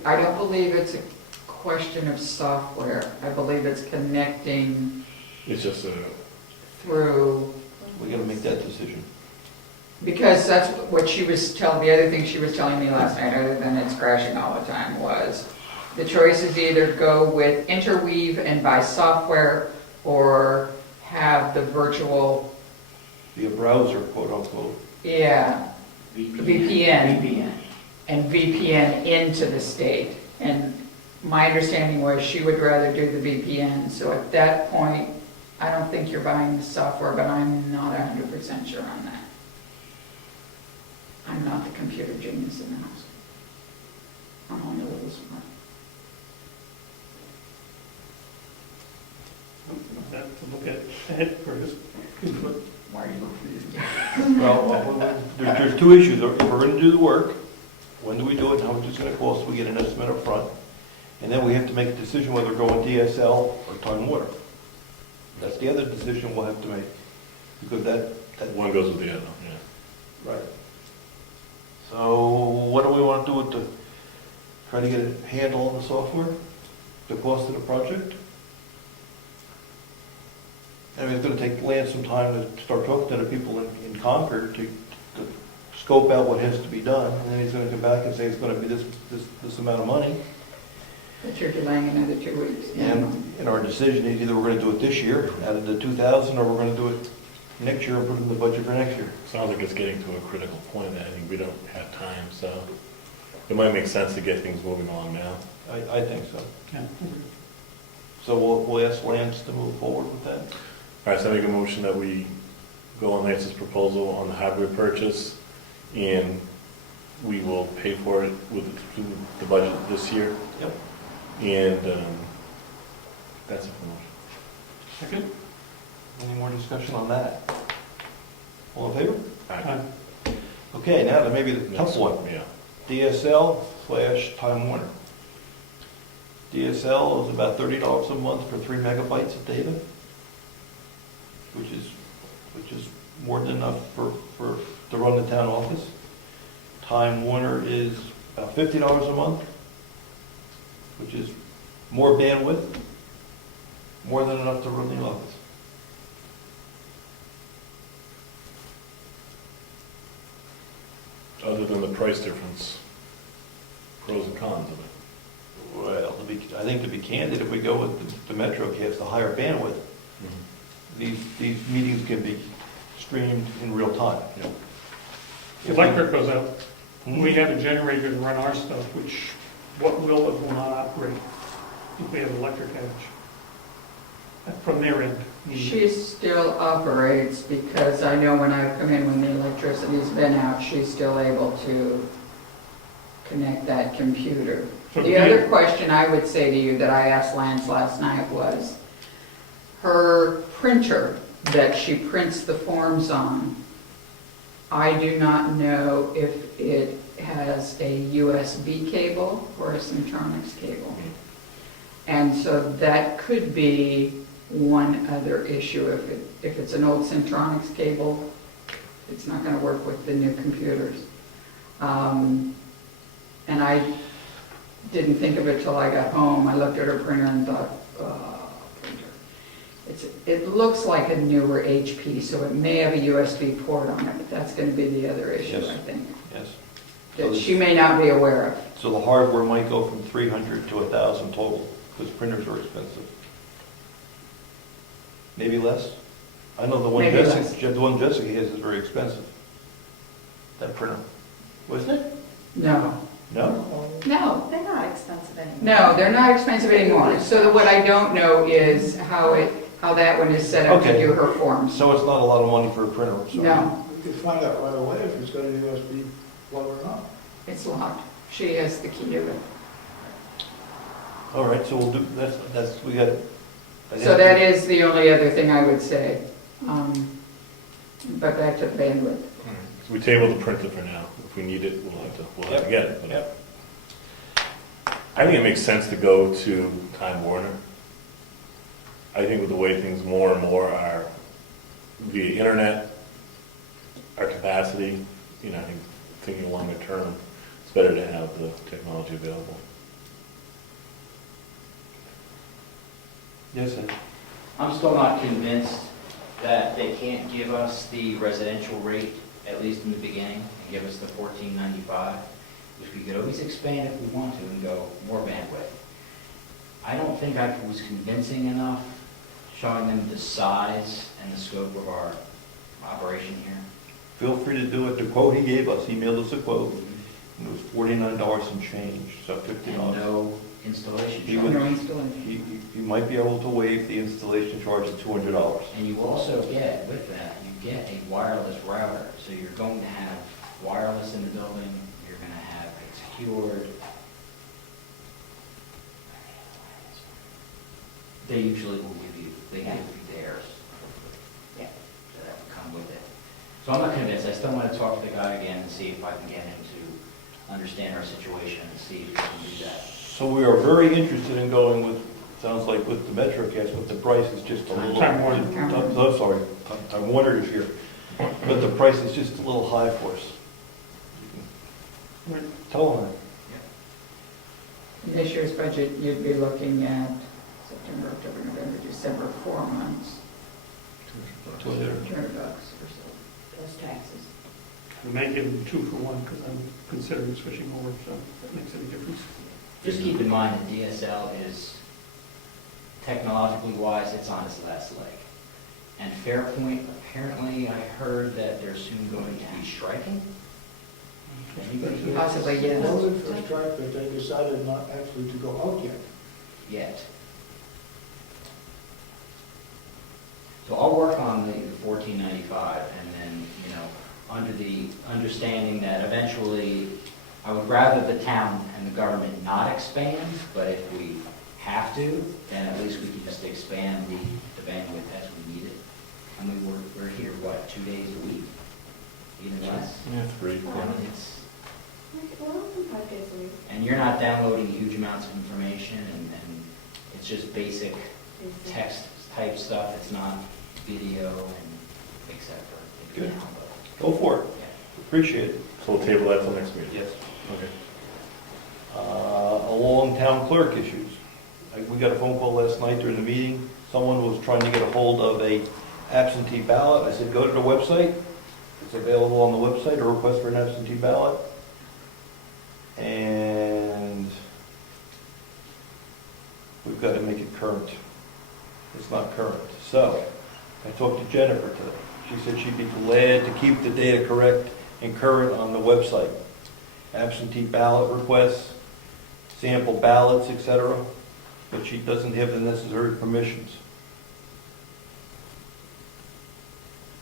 I don't believe it's a question of software. I believe it's connecting It's just a, through, we got to make that decision. because that's what she was the other thing she was telling me last night, other than it's crashing all the time, was the choice is either go with Interweave and buy software, or have the virtual, Be a browser, quote unquote. VPN. VPN. And VPN into the state. And my understanding was she would rather do the VPN. So at that point, I don't think you're buying the software, but I'm not 100% sure on that. I'm not the computer genius in the house. I'm only a little smart. That to look at ahead for his input. Why are you looking Well, there's two issues. If we're going to do the work, when do we do it, and how much it's going to cost, we get an estimate up front. And then we have to make a decision whether we're going DSL or Time Water. That's the other decision we'll have to make, because that. one goes with the other, yeah. Right. So what do we want to do with try to get a handle on the software, the cost of the project? I mean, it's going to take Lance some time to start talking to the people in Concord to scope out what has to be done, and then he's going to come back and say it's going to be this amount of money. But you're delaying another 2 weeks. And in our decision is either we're going to do it this year out of the 2,000, or we're going to do it next year and put it in the budget for next year. Sounds like it's getting to a critical point that I think we don't have time, so it might make sense to get things moving along now. I think so. Yeah. So we'll ask Lance to move forward with that. All right, so I make a motion that we go on Lance's proposal on the hardware purchase, and we will pay for it with the budget this year. Yep. And that's it for motion. Second? Any more discussion on that? All in favor? Aye. Okay, now to maybe the tough one. Yeah. DSL/Time Warner. DSL is about $30 a month for 3 megabytes of data, which is more than enough to run the town office. Time Warner is about $50 a month, which is more bandwidth, more than enough to run the office. Other than the price difference, pros and cons of it. Well, I think to be candid, if we go with the MetroCast, the higher bandwidth, these meetings can be streamed in real time. Electric goes out. We have a generator to run our stuff, which what will and will not operate if we have electric outage. From their end. She still operates, because I know when I come in, when the electricity's been out, she's still able to connect that computer. So The other question I would say to you that I asked Lance last night was, her printer that she prints the forms on, I do not know if it has a USB cable or a Centronics cable. And so that could be one other issue. If it's an old Centronics cable, it's not going to work with the new computers. And I didn't think of it till I got home. I looked at her printer and thought, printer. It looks like a newer HP, so it may have a USB port on it, but that's gonna be the other issue, Yes. I think, Yes. that she may not be aware of. So the hardware might go from 300 to 1,000 total, because printers are expensive. Maybe less? I know the one Maybe less. Jessica has is very expensive. That printer. Wasn't it? No, No? no, They're not expensive anymore. no, they're not expensive anymore. So what I don't know is how that one is set up to Okay. do her forms. So it's not a lot of money for a printer, so. No, We could find out right away if it's got a USB plug or not. it's locked. She has the key to it. All right, so we'll do, we got. So that is the only other thing I would say. But back to the bandwidth. So we table the printer for now. If we need it, we'll have to get it. But Yep. I think it makes sense to go to Time Warner. I think with the way things more and more are via internet, our capacity, I think thinking longer term, it's better to have the technology available. Yes, sir. I'm still not convinced that they can't give us the residential rate, at least in the beginning, and give us the $14.95, which we could always expand if we want to and go more bandwidth. I don't think I was convincing enough, showing them the size and the scope of our operation here. Feel free to do it. The quote he gave us, he mailed us a quote, and it was $49 and change, so And $50. no installation He charge. would- No installation. You might be able to waive the installation charge of $200. And you also get, with that, you get a wireless router. So you're going to have wireless in the building, you're going to have it secured. They usually will give you theirs. Yeah. So that would come with it. So I'm not convinced. I still want to talk to the guy again and see if I can get him to understand our situation and see if we can do that. So we are very interested in going with, sounds like with the MetroCast, but the price is just a little. Time Warner. I'm sorry, Time Warner is here, but the price is just a little high for us. Tell them In this year's budget, you'd be looking at September, October, November, December, 4 months, that. $200 or so, plus taxes. We may give them 2 for 1 because I'm considering switching over, so if that makes any difference. Just keep in mind that DSL is, technologically wise, it's on its last leg. And Fairpoint, apparently, I heard that they're soon going to be striking. Anybody Possibly, yes. Voted for a strike, but they decided not actually to go out yet. Yet. So I'll work on the $14.95 and then, under the understanding that eventually I would rather the town and the government not expand, but if we have to, then at least we can just expand the bandwidth as we need it. I mean, we're here, 2 days a week? Even less? Yeah, 3. I mean, it's, Well, 5 days a week. and you're not downloading huge amounts of information, and it's just basic text type stuff. It's not video and et cetera. Good. Go for it. Appreciate it. So we'll table that till next meeting. Yes. Okay. Along town clerk issues. We got a phone call last night during the meeting. Someone was trying to get a hold of a absentee ballot. I said, go to the website. It's available on the website, a request for an absentee ballot. And we've got to make it current. It's not current. So I talked to Jennifer today. She said she'd be glad to keep the data correct and current on the website. Absentee ballot requests, sample ballots, etc., but she doesn't have the necessary permissions.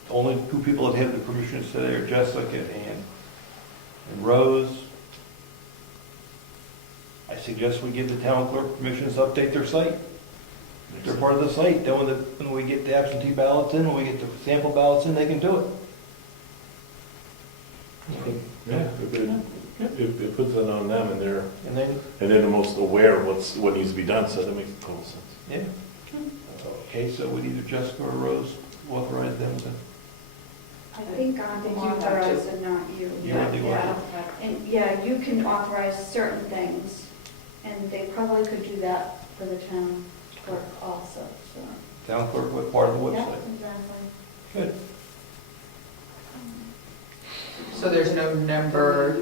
The only 2 people that have the permissions today are Jessica and Rose. I suggest we give the town clerk permissions to update their site. If they're part of the site, then when we get the absentee ballots in, when we get the sample ballots in, they can do it. Yeah, it puts it on them, and And then, they're the most aware of what needs to be done, so that makes total sense. yeah. Okay, so would either Jessica or Rose authorize them to I think I'm think you have to. authorized and not you. You are the Yeah. And, yeah, you can authorize certain things, and they probably could do that for the town clerk also, so. Town clerk, what part of the Yeah, website? exactly. Good. So there's no number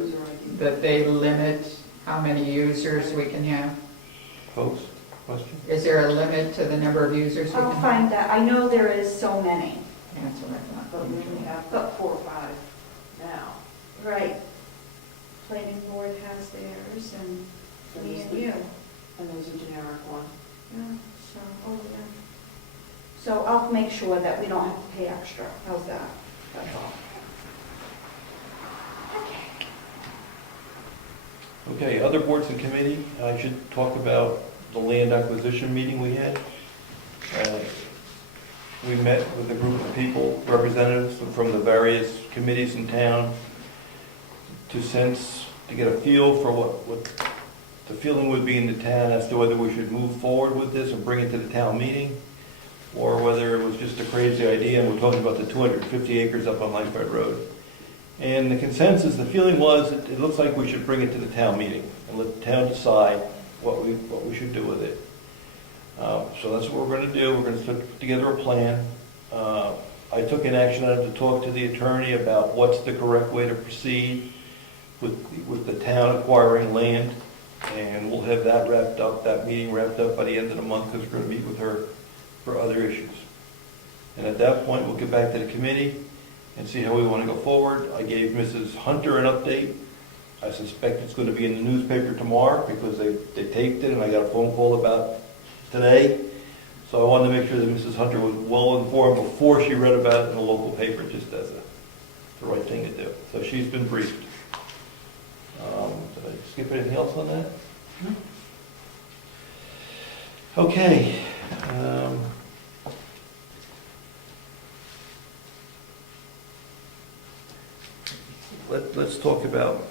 that they limit how many users we can have? Folks, question? Is there a limit to the number of users we can I'll have? find that, I know there is so many. That's what I thought. But we only have about 4 or 5 now. Right. Planning board has theirs, and me and you. And there's a generic one. Yeah, so, oh, yeah. So I'll make sure that we don't have to pay extra, how's that? That's all. Okay, other boards and committee, I should talk about the land acquisition meeting we had. We met with a group of people, representatives from the various committees in town, to get a feel for what the feeling would be in the town as to whether we should move forward with this and bring it to the town meeting, or whether it was just a crazy idea, and we're talking about the 250 acres up on Wentworth Road. And the consensus, the feeling was, it looks like we should bring it to the town meeting and let the town decide what we should do with it. So that's what we're going to do. We're going to put together a plan. I took an action item to talk to the attorney about what's the correct way to proceed with the town acquiring land. And we'll have that wrapped up, that meeting wrapped up by the end of the month, because we're going to meet with her for other issues. And at that point, we'll get back to the committee and see how we want to go forward. I gave Mrs. Hunter an update. I suspect it's going to be in the newspaper tomorrow, because they taped it, and I got a phone call about today. So I wanted to make sure that Mrs. Hunter was well informed before she read about it in the local paper, just as the right thing to do. So she's been briefed. Did I skip anything else on that? Okay. Let's talk about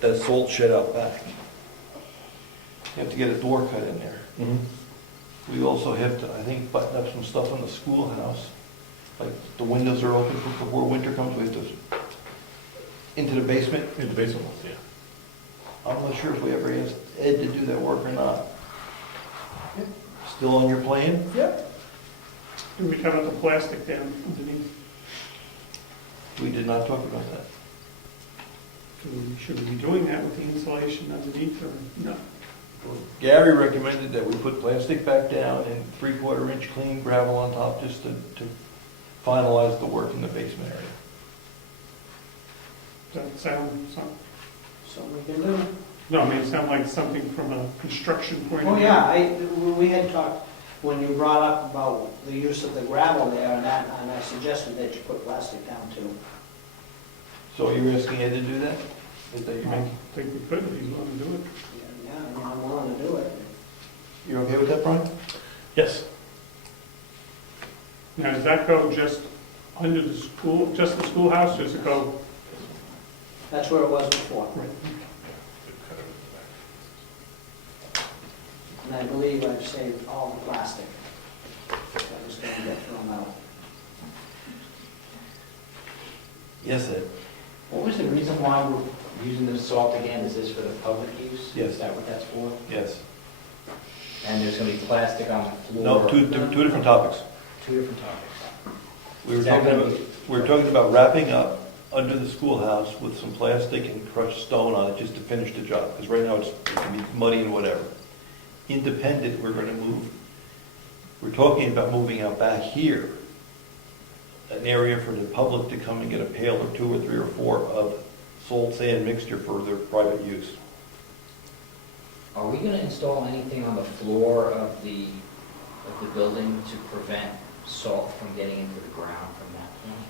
that salt shed out back. You have to get a door cut in there. We also have to, I think, button up some stuff on the schoolhouse. Like the windows are open before winter comes, we have to, into the basement. In the basement, yeah. I'm not sure if we ever asked Ed to do that work or not. Still on your plan? Yep. Do we have the plastic down underneath? We did not talk about that. Should we be doing that with the insulation underneath, or no? Gary recommended that we put plastic back down and 3/4 inch clean gravel on top, just to finalize the work in the basement area. Does that sound, Something we can do. no, I mean, it sounds like something from a construction point of Oh, view. yeah, we had talked, when you brought up about the use of the gravel there, and I suggested that you put plastic down too. So you're asking Ed to do that? Is that your I making? think we could, if you want to do it. Yeah, I mean, I'm willing to do it. You're okay with that, Brian? Yes. Now, does that go just under the school, just the schoolhouse, or does it go? That's where it was before. And I believe I've saved all the plastic that was going to get thrown out. Yes, Ed. What was the reason why we're using the salt again? Is this for the public use? Yes. Is that what that's for? Yes. And there's going to be plastic on the floor? No, two different topics. Two different topics. We were Is that talking gonna about, be- we were talking about wrapping up under the schoolhouse with some plastic and crushed stone on it, just to finish the job, because right now it can be muddy and whatever. Independent, we're gonna move, we're talking about moving out back here, an area for the public to come and get a pail or 2 or 3 or 4 of salt sand mixture for their private use. Are we going to install anything on the floor of the building to prevent salt from getting into the ground from that point?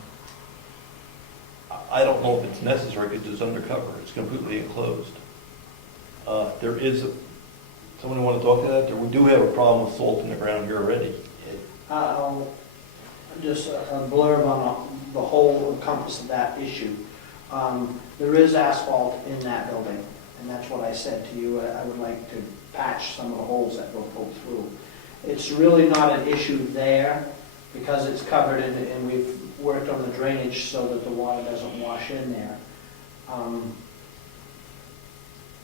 I don't know if it's necessary, because it's undercover, it's completely enclosed. There is, someone want to talk to that? We do have a problem with salt in the ground here already. Just a blurb on the whole compass of that issue. There is asphalt in that building, and that's what I said to you. I would like to patch some of the holes that were pulled through. It's really not an issue there. because it's covered and we've worked on the drainage so that the water doesn't wash in there.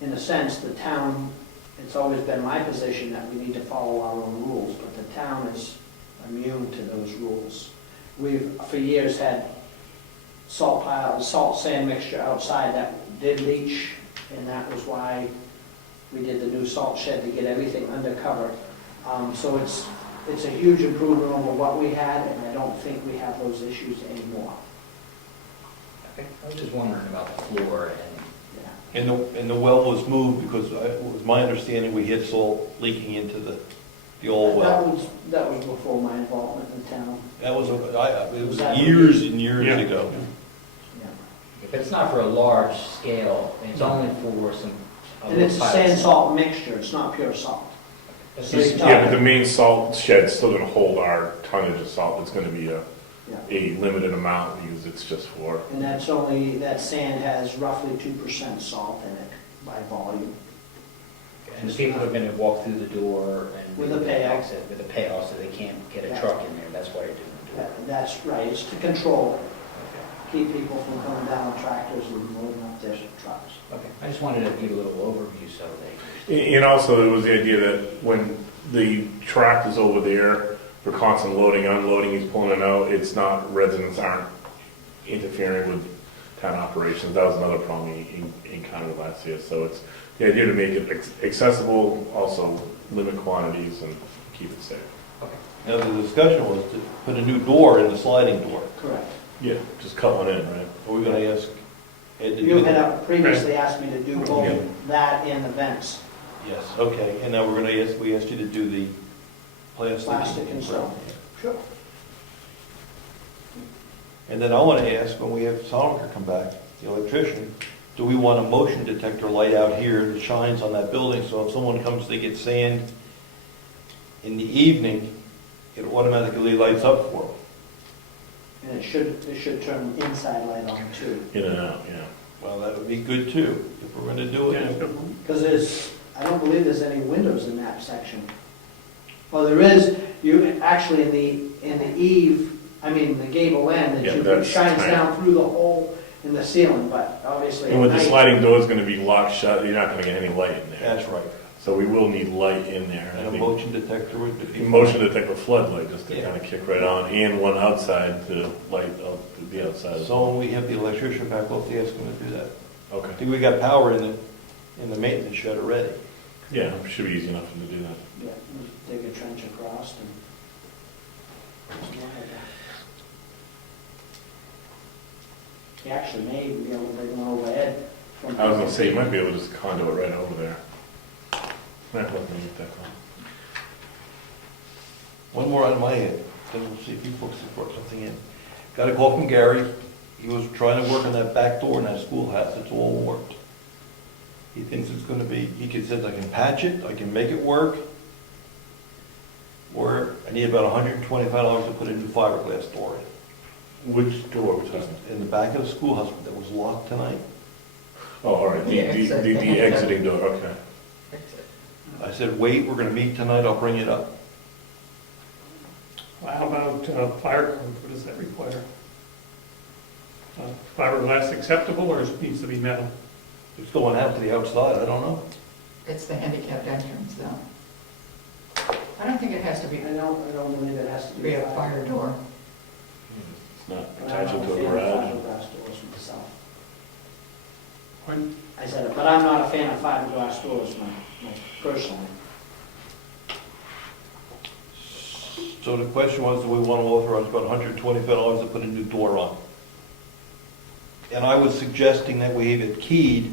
In a sense, the town, it's always been my position that we need to follow our own rules, but the town is immune to those rules. We've, for years, had salt piles, salt sand mixture outside that did leach, and that was why we did the new salt shed to get everything undercover. So it's a huge improvement over what we had, and I don't think we have those issues anymore. I was just wondering about the floor and, And the well was moved because it was my understanding we had salt leaking into the old well. That was before my involvement in town. It was years and years Yeah. ago. Yeah. if it's not for a large scale, it's only for some. And it's a sand salt mixture, it's not pure salt. Yeah, but the main salt shed's still gonna hold our tonnage of salt. It's gonna be Yeah. a limited amount because it's just for, And that's only, that sand has roughly 2% salt in it by volume. And the people are gonna walk through the door and. With a pail. Exit with a pail, so they can't get a truck in there, that's why you're doing it. That's right, it's to control it, keep people from coming down with tractors and loading up their trucks. Okay, I just wanted to give a little overview so they. and also it was the idea that when the tractor's over there for constant loading, unloading, he's pulling it out, it's not, residents aren't interfering with town operations. That was another problem he encountered last year. So it's the idea to make it accessible, also limit quantities and keep it safe. Now, the discussion was to put a new door in the sliding door. Correct. Yeah, just cut one in, right? Are we gonna ask Ed to You do had that? previously asked me to do both that and the vents, Yes, okay, and now we're gonna ask, we asked you to do the plastic. plastic and so. Sure. And then I wanna ask, when we have Solomon come back, the electrician, do we want a motion detector light out here that shines on that building, so if someone comes to get sand in the evening, it automatically lights up for them? And it should turn inside light on too. In and out, yeah. Well, that would be good too, if we're gonna do Yeah, it. good one. Because I don't believe there's any windows in that section. Well, there is, you, actually in the eave, the gable end, Yeah, it that's shines tiny. down through the hole in the ceiling, but obviously And with at the night. sliding door is gonna be locked shut, you're not gonna get any light in there. That's right. So we will need light in there. And I a think motion detector would be. motion detector floodlight, just to Yeah. kind of kick right on, and one outside to light up the outside. So when we have the electrician back, we'll have to ask him to do that. I Okay. think we got power in the maintenance shed already. Yeah, it should be easy enough for him to do that. Yeah, dig a trench across and. He actually may even be able to bring one overhead. from- I was gonna say, you might be able to just condo it right over there. Might let me get that call. One more out of my head, then we'll see if you folks have brought something in. Got a call from Gary. He was trying to work on that back door in that schoolhouse. It's all warped. He thinks it's gonna be, says I can patch it, I can make it work. Or I need about $125 to put a new fiberglass door in. Which door are we talking? In the back of the schoolhouse that was locked tonight. Oh, all right, the exiting door, okay. I said, wait, we're gonna meet tonight, I'll bring it up. Well, how about fire code, what does that require? Fiberglass acceptable, or it needs to be metal? It's going out to the outside, I don't know. It's the handicapped entrance though. I don't think it has to be I don't believe it has to be a fire door. It's not But I'm attaching not to a a fan of garage. fiberglass doors myself. When- I said it, but I'm not a fan of fiberglass doors personally. So the question was, do we want to authorize about $125 to put a new door on? And I was suggesting that we have it keyed,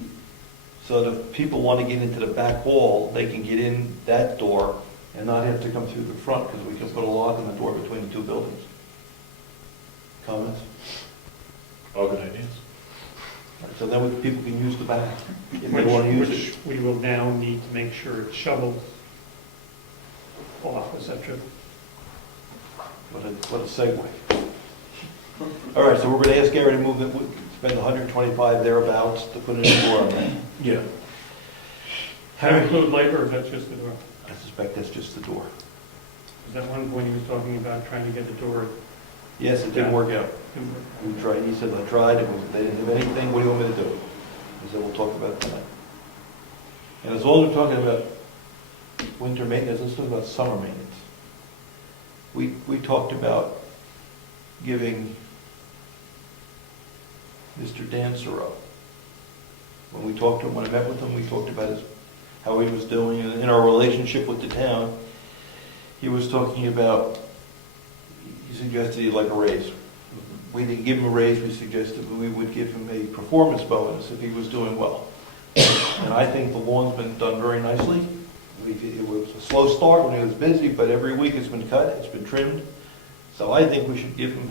so that if people want to get into the back wall, they can get in that door and not have to come through the front, because we can put a lock on the door between the two buildings. Comments? All good ideas. So then people can use the back, if they want to use Which it. we will now need to make sure it's shoveled off, et cetera. What a segue. All right, so we're going to ask Gary to move it, spend 125 thereabouts to put a new door on that. Yeah. That include labor, or that's just the door? I suspect that's just the door. Is that one point he was talking about trying to get the door? Yes, it didn't work out. We tried, he said, I tried, they didn't have anything, what do you want me to do? He said, we'll talk about it tonight. And as long as we're talking about winter maintenance, let's talk about summer maintenance. We talked about giving Mr. Dan Soro. When we talked to him, when I met with him, we talked about how he was doing in our relationship with the town. He was talking about, he suggested he'd like a raise. We didn't give him a raise, we suggested we would give him a performance bonus if he was doing well. And I think the lawn's been done very nicely. It was a slow start when he was busy, but every week it's been cut, it's been trimmed. So I think we should give him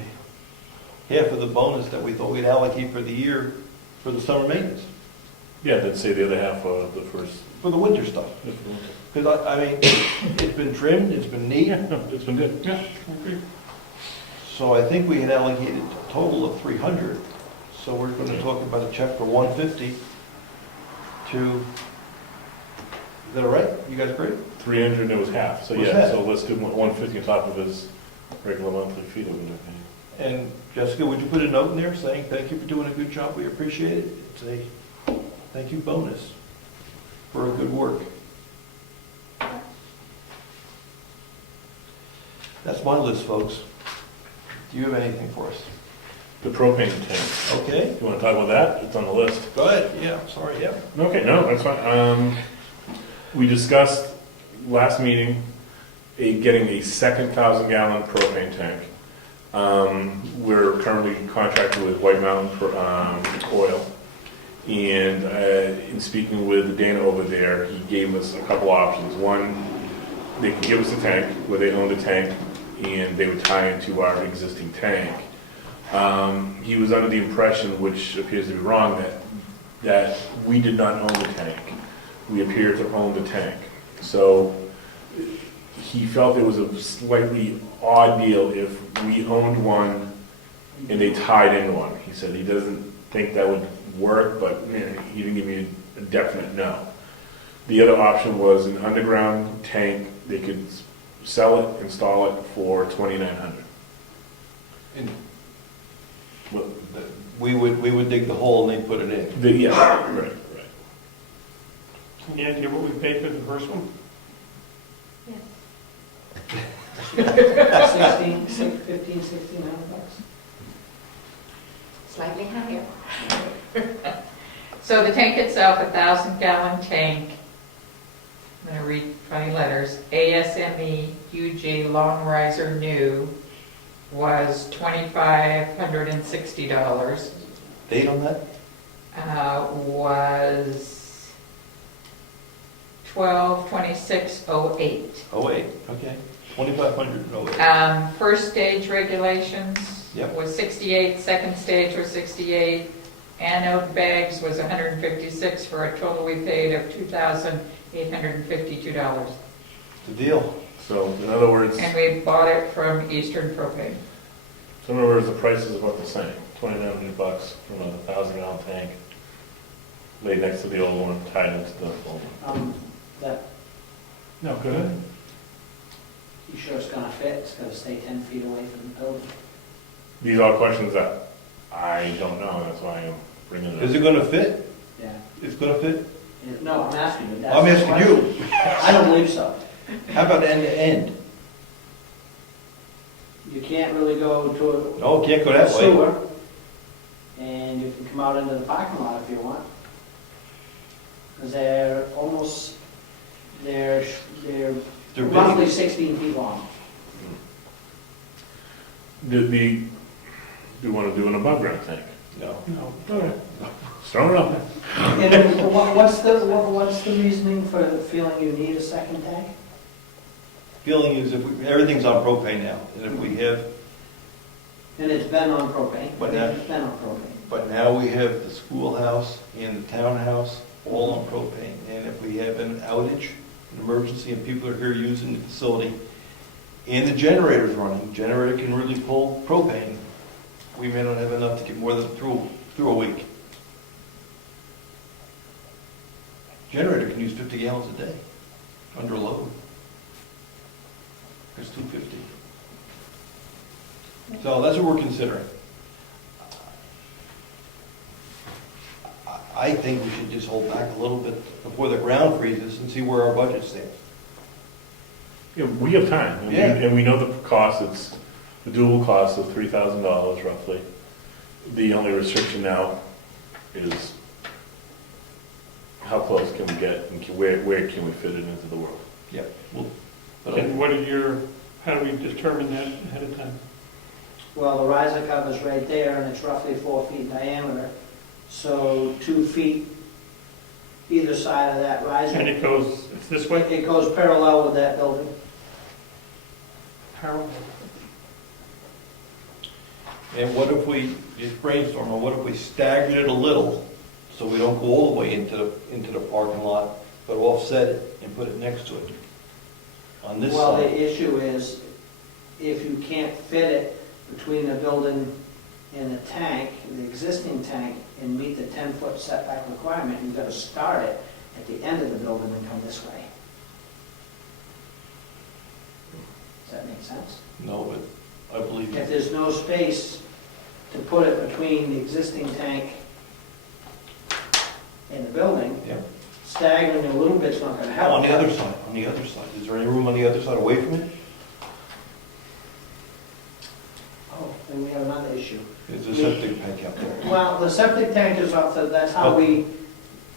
half of the bonus that we thought we'd allocate for the year for the summer maintenance, Yeah, then say the other half of the first. for the winter stuff. Because I mean, it's been trimmed, it's been neat. Yeah, no, it's been good. Yeah, I agree. So I think we had allocated a total of 300. So we're going to talk about a check for 150 to, is that all right? You guys agree? 300 and it was half, so Was yeah, half. so let's do 150 on top of his regular monthly fee that we do. And Jessica, would you put a note in there saying, thank you for doing a good job, we appreciate it? It's a thank you bonus for a good work. That's my list, folks. Do you have anything for us? The propane tank. Okay, You want to talk about that? It's on the list. go ahead. Yeah, sorry, yeah. Okay, no, that's fine. We discussed last meeting getting a second 1,000-gallon propane tank. We're currently contracted with White Mountain Oil, and in speaking with Dana over there, he gave us a couple options. One, they could give us a tank where they owned a tank, and they would tie into our existing tank. He was under the impression, which appears to be wrong, that we did not own the tank. We appear to own the tank. So he felt it was a slightly odd deal if we owned one and they tied in one. He said he doesn't think that would work, but he didn't give me a definite no. The other option was an underground tank. They could sell it, install it for $2,900. And we would dig the hole and they'd put it in. Yeah, right. Any idea what we paid for the first one? $1,600 bucks. Slightly higher. So the tank itself, 1,000-gallon tank, I'm going to read funny letters, ASME UG Long Riser New was $2,560. Date on that? Was 12/26/08. Oh, wait, okay. 2,500, oh, wait. First stage regulations Yep. was 68, second stage was 68, anode bags was 156 for a total we paid of $2,852. The deal. So in other words, And we bought it from Eastern Propane. the price is about the same. $2,900 from a 1,000-gallon tank laid next to the old one, tied into the old one. That, No, go ahead. you sure it's gonna fit? It's gonna stay 10 feet away from the building? These are questions that I don't know, that's why I'm bringing it up. Is it gonna fit? Yeah. It's gonna fit? No, I'm asking you. That's I'm the asking question. you. I don't believe so. How about end to end? You can't really go to No, can't go a that way. sewer, and you can come out into the parking lot if you want. Because they're They're roughly big. 16 feet long. Do you want to do an above-ground tank? No. No, go ahead. Just throwing it up. And what's the reasoning for feeling you need a second tank? Feeling is everything's on propane now, and if we have, And it's been on propane. But now- It's been on propane. but now we have the schoolhouse and the townhouse all on propane. And if we have an outage, an emergency, and people are here using the facility, and the generator's running, generator can really pull propane, we may not have enough to get more than through a week. Generator can use 50 gallons a day, under load. It's 250. So that's what we're considering. I think we should just hold back a little bit before the ground freezes and see where our budget stands. Yeah, we have time, and we- Yeah. and we know the cost, it's the dual cost of $3,000 roughly. The only restriction now is how close can we get, and where can we fit it into the world? Yeah. Well, but And what are your, how do we determine that ahead of time? Well, the riser cover's right there, and it's roughly 4 feet diameter, so 2 feet either side of that riser. And it goes, it's this way? It goes parallel with that building. Harold? And what if we, just brainstorm, or what if we staggered it a little, so we don't go all the way into the parking lot, but offset it and put it next to it? On this Well, the side. issue is, if you can't fit it between the building and the tank, the existing tank, and meet the 10-foot setback requirement, you've got to start it at the end of the building and come this way. Does that make sense? No, but I believe If you. there's no space to put it between the existing tank and the building, Yeah. staggering a little bit's not going to help. On the other side, is there any room on the other side away from it? Oh, then we have another issue. Is the septic tank out there? Well, the septic tank is off the, that's how we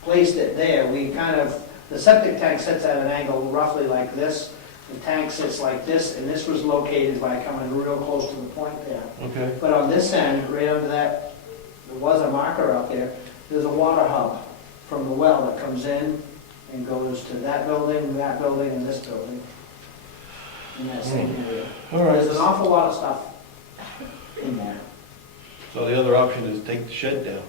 placed it there. We kind of, the septic tank sits at an angle roughly like this. The tank sits like this, and this was located by coming real close to the point there. Okay. But on this end, right under that, there was a marker up there, there's a water hub from the well that comes in and goes to that building, and this building, in that same area. All right. There's an awful lot of stuff in there. So the other option is take the shed down.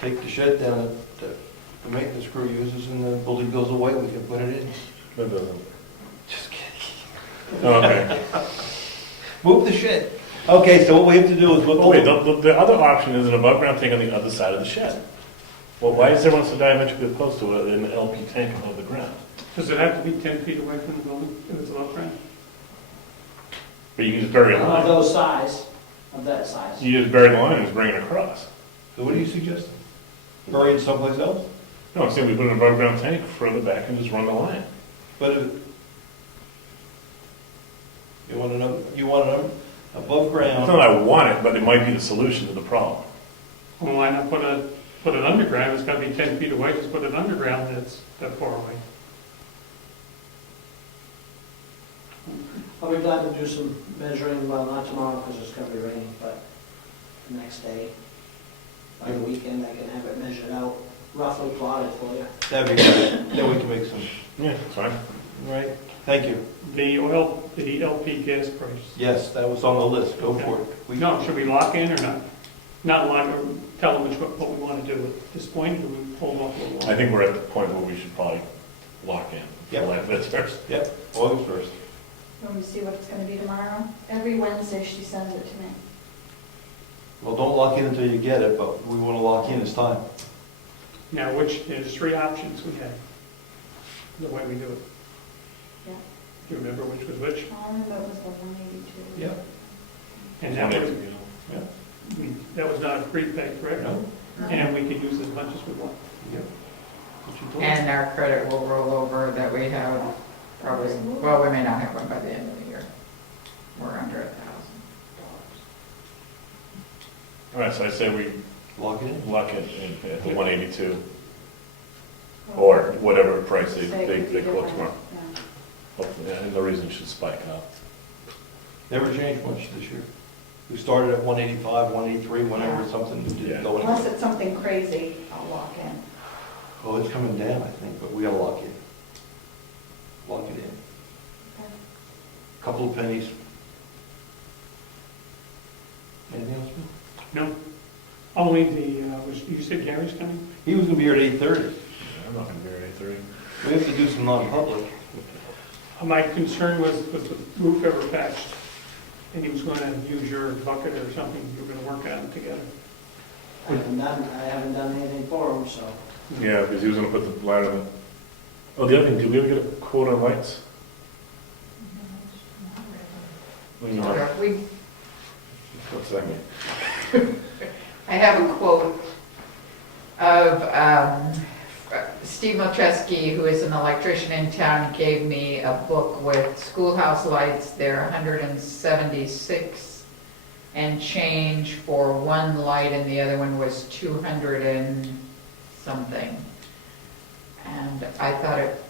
Take the shed down that the maintenance crew uses, and the building goes away, we can put it in. That doesn't. Just kidding. Okay. Move the shed. Okay, so what we have to do is look. Oh, wait, the other option is an above-ground tank on the other side of the shed. Well, why is everyone so diametrically opposed to an LP tank above the ground? Does it have to be 10 feet away from the building if it's above ground? But you can just bury a Of line. those size, of that size. You just bury the line and just bring it across. So what are you suggesting? Bury it someplace else? No, I'm saying we put an above-ground tank further back and just run the line. But you want to above It's ground. not that I want it, but it might be the solution to the problem. Well, why not put it underground? It's got to be 10 feet away, just put it underground that's that far away. I'll be glad to do some measuring, well, not tomorrow because it's going to be raining, but the next day, by the weekend, I can have it measured out, roughly plotted for you. That'd be good. Then we can make some. Yeah, it's fine. Right. Thank you. The LP gas price. Yes, that was on the list. Go for it. No, should we lock in or not? Not lock, or tell them what we want to do at this point, or we hold off a little I while? think we're at the point where we should probably lock in. Yep. Like this first. Yep. August 1st. You want me to see what it's gonna be tomorrow? Every Wednesday she sends it to me. Well, don't lock in until you get it, but we want to lock in this time. Now, there's 3 options we have, the way we do it. Yeah. Do you remember which was which? I remember it was the 182. Yep. And that was, Yeah. that was not a prepay, correct? No? And we can use as much as we want. Yep. What you told me. And our credit will roll over that we have probably, well, we may not have one by the end of the year. We're under $1,000. All right, so I say we Lock it in. lock it in at the 182, or whatever price they quote tomorrow. Yeah. Hopefully, yeah, no reason it should spike up. Never changed much this year. We started at 185, 183, whenever something Yeah. didn't go in. Unless it's something crazy, I'll lock in. Oh, it's coming down, I think, but we gotta lock it. Lock it in. Okay. Couple of pennies. Anything else? Bill? No? Only you said Gary's coming? He was gonna be here at 8:30. I'm not gonna be here at 8:30. We have to do some non-public. My concern was the roof ever patched, and he was going to use your bucket or something, you were going to work on it together. I haven't done anything for them, so. Yeah, because he was gonna put the ladder in. Oh, the other thing, did we ever get a quote on lights? sort of. We, What's that mean? I have a quote of Steve Milcheski, who is an electrician in town, gave me a book with schoolhouse lights. They're 176 and change for one light, and the other one was 200 and something. And I thought it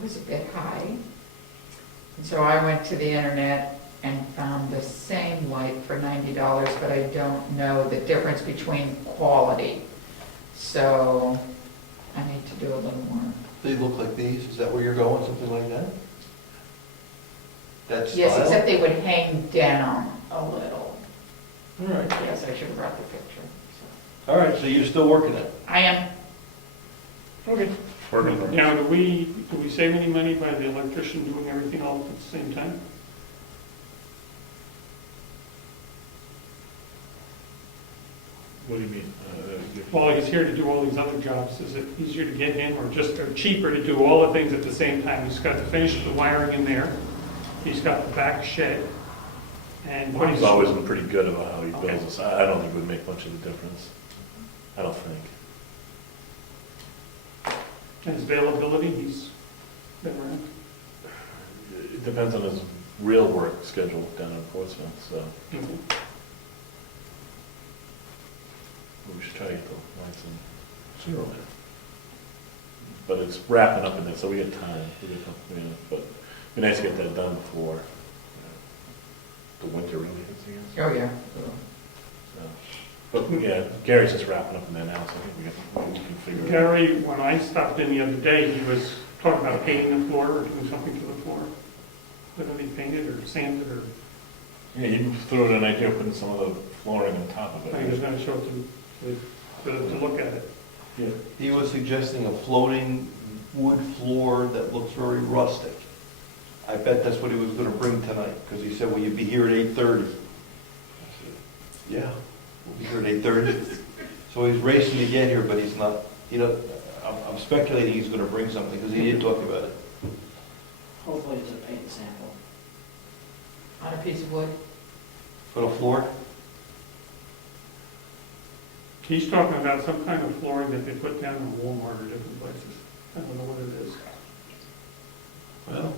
was a bit high. And so I went to the internet and found the same light for $90, but I don't know the difference between quality. So I need to do a little more. They look like these, is that where you're going, something like that? That style? Yes, except they would hang down a little. All right, Yes, I should have brought the picture. all right, so you're still working it? I am. Okay. Working. Now, do we save any money by the electrician doing everything all at the same time? What do you mean? While he's here to do all these other jobs, is it easier to get him or just or cheaper to do all the things at the same time? He's got to finish the wiring in there, he's got the back shed, and what He's he's always been pretty good about how he builds this. I don't think it would make much of a difference. I don't think. and his availability, he's been around. It depends on his real work schedule down in Portsmouth, so we should try to get the lights in sooner or later. But it's wrapping up in there, so we get time. But it'd be nice to get that done before the winter really hits again. Oh, yeah. So, but yeah, Gary's just wrapping up in there now, so I think we can figure it out. Gary, when I stopped in the other day, he was talking about painting the floor or doing something to the floor. Whether they painted or sanded or, Yeah, you threw in an idea of putting some of the flooring on top of I think he was it. gonna show it to look at it. Yeah. He was suggesting a floating wood floor that looks very rustic. I bet that's what he was gonna bring tonight, because he said, will you be here at 8:30? I said, yeah, we'll be here at 8:30. So he's racing to get here, but he's not, I'm speculating he's gonna bring something, because he did talk about it. Hopefully it's a paint sample. On a piece of wood. For the floor? He's talking about some kind of flooring that they put down in Walmart or different places. I don't know what it is. Well,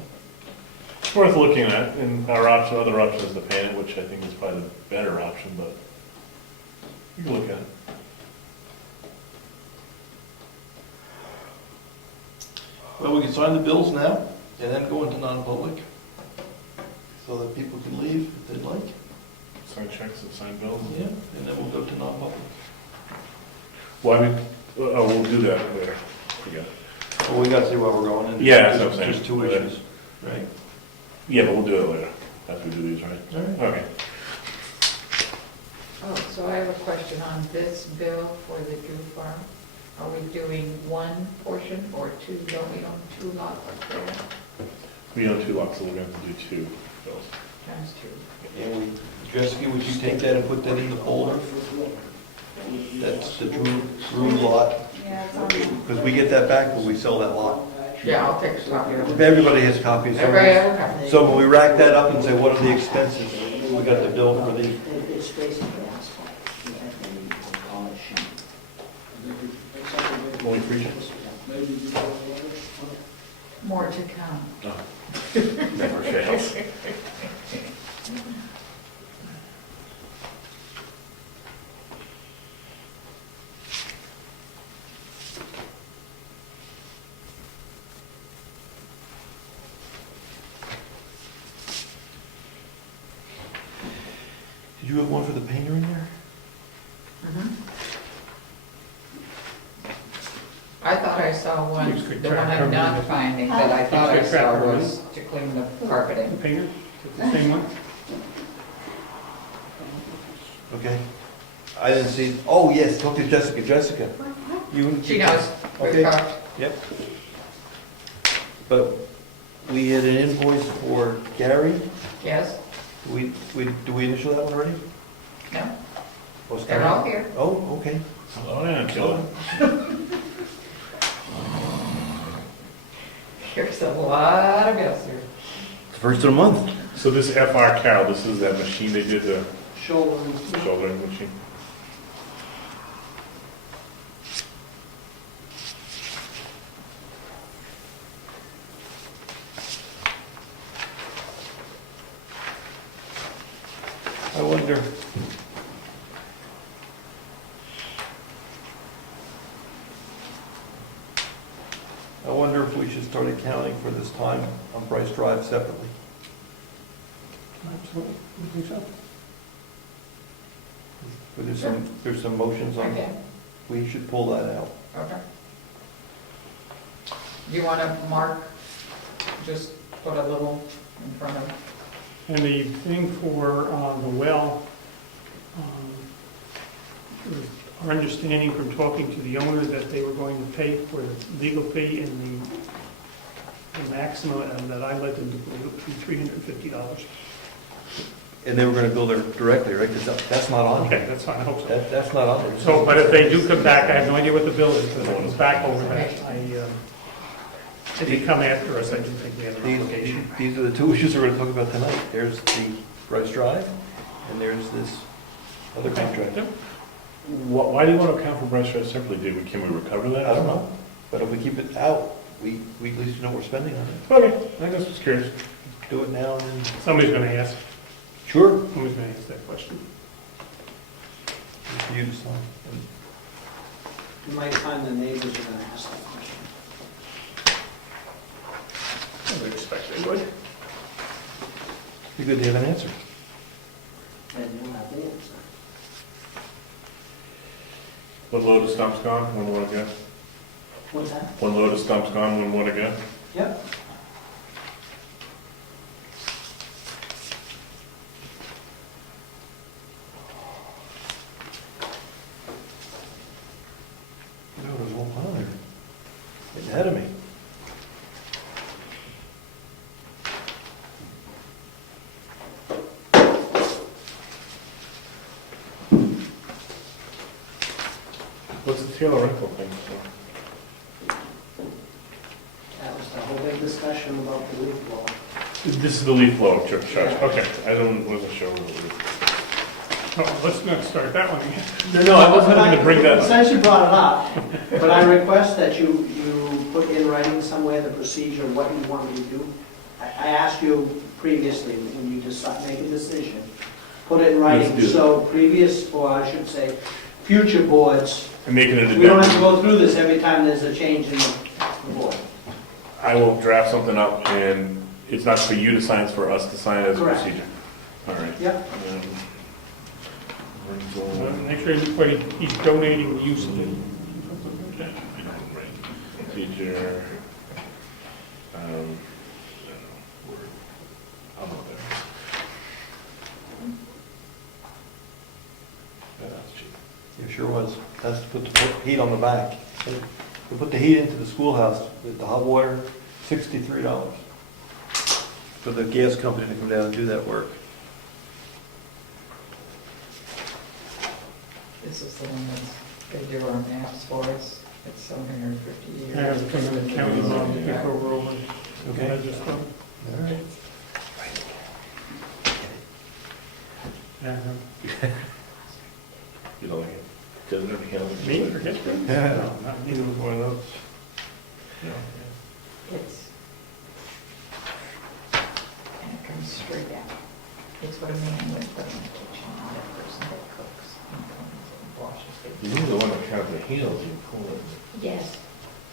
It's worth looking at, and our other option is to paint it, which I think is probably the better option, but you can look at it. well, we can sign the bills now, and then go into non-public, so that people can leave if they'd like. Sign checks and sign bills. Yeah, and then we'll go to non-public. Well, we'll do that later. Yeah. Well, we gotta see where we're going. and Yeah, that's what I'm saying. Just two issues, right? Yeah, but we'll do it later, after we do these, right? All right. Okay. Oh, so I have a question on this bill for the Drew Farm. Are we doing one portion or two? Don't we own two lots up there? We own 2 lots, so we're going to do 2 bills. Times two. And Jessica, would you take that and put that in the folder? That's the Drew lot, Yeah, it's on there. because we get that back when we sell that lot. Yeah, I'll take a copy of If it. everybody has copies. Everybody have a copy? So when we rack that up and say, what are the expenses? We got the bill for the, It's basically asphalt. You have to polish and Only 3 checks? More to come. Oh. Never fails. did you have one for the painter in there? I thought I saw one, Looks good the one track I'm not cover. finding, that I thought I Looks good track saw cover. was to clean the The carpeting. painter, is it the same one? Okay. I didn't see, oh, yes, talk to Jessica. Jessica, you. She knows, Okay. we've talked. Yep. But we had an invoice for Gary. Yes? Do we initial that one already? No? Oh, it's They're coming? all here. Oh, okay. Slow down, killer. There's a lot of bills here. First of the month. So this FR Carroll, this is that machine they did, the Shouldering. shouldering machine? I wonder. I wonder if we should start accounting for this time on Bryce Drive separately. Absolutely. You think so? But there's some motions on, Okay, we should pull that out. okay. You want to mark, just put a little in front of, And the thing for the well, it was our understanding from talking to the owner that they were going to pay for the legal fee and the maximum, and that I let them do would be $350. And they were gonna bill there directly, right? Because that's not on Okay, here. that's fine, I hope so. That's not on there. So, but if they do come back, I have no idea what the bill is, because I was back over that. If they come after us, I do think we have an obligation. These are the two issues we're gonna talk about tonight. There's the Bryce Drive, and there's this other contract. Yep. Why do you want to account for Bryce Drive separately? Can we recover that? I don't know, but if we keep it out, we at least know what we're spending on it. Okay, I just was curious. Do it now and then. Somebody's gonna ask, Sure. somebody's gonna ask that question. It's for you to sign. You might find the neighbors are gonna ask that question. I would expect they would. Be good to have an answer. And you'll have the answer. One load of stumps gone, one more to go. What's that? One load of stumps gone, one more to go. Yep. No, there's one pile there. Getting ahead of me. What's the Taylor rental thing? That was the whole big discussion about the leaf blower. This is the leaf blower charge. Okay, wasn't sure what it was. Oh, let's not start that one again. No, I wasn't going to bring that up. Since you brought it up, but I request that you put in writing somewhere the procedure, what you want me to do. I asked you previously, when you decide, make a decision, put it in writing, Let's do it. so previous, or I should say, future boards, I'm making it a we don't have to difference. go through this every time there's a change in the board. I will draft something up, and it's not for you to sign, it's for us to sign as a Correct. procedure. All right. Yep. Rental. Make sure anybody, he's donating the use of it. Procedure. I'm not there. Yeah, that's cheap. It sure was. That's to put the heat on the back. To put the heat into the schoolhouse, the hot water, $63. For the gas company to come down and do that work. this is the one that's, they do our maps for us. It's 750 years. I have to come in the county line before we're over. Okay. I just, All right. yeah, You don't like it? Doesn't it handle it? me, forget that. Yeah. No, not me. Neither was one of those. It's, and it comes straight out. It's what a man would put in the kitchen, not a person that cooks and cleans and washes You it. need the one that has the heels, you pull it. Yes,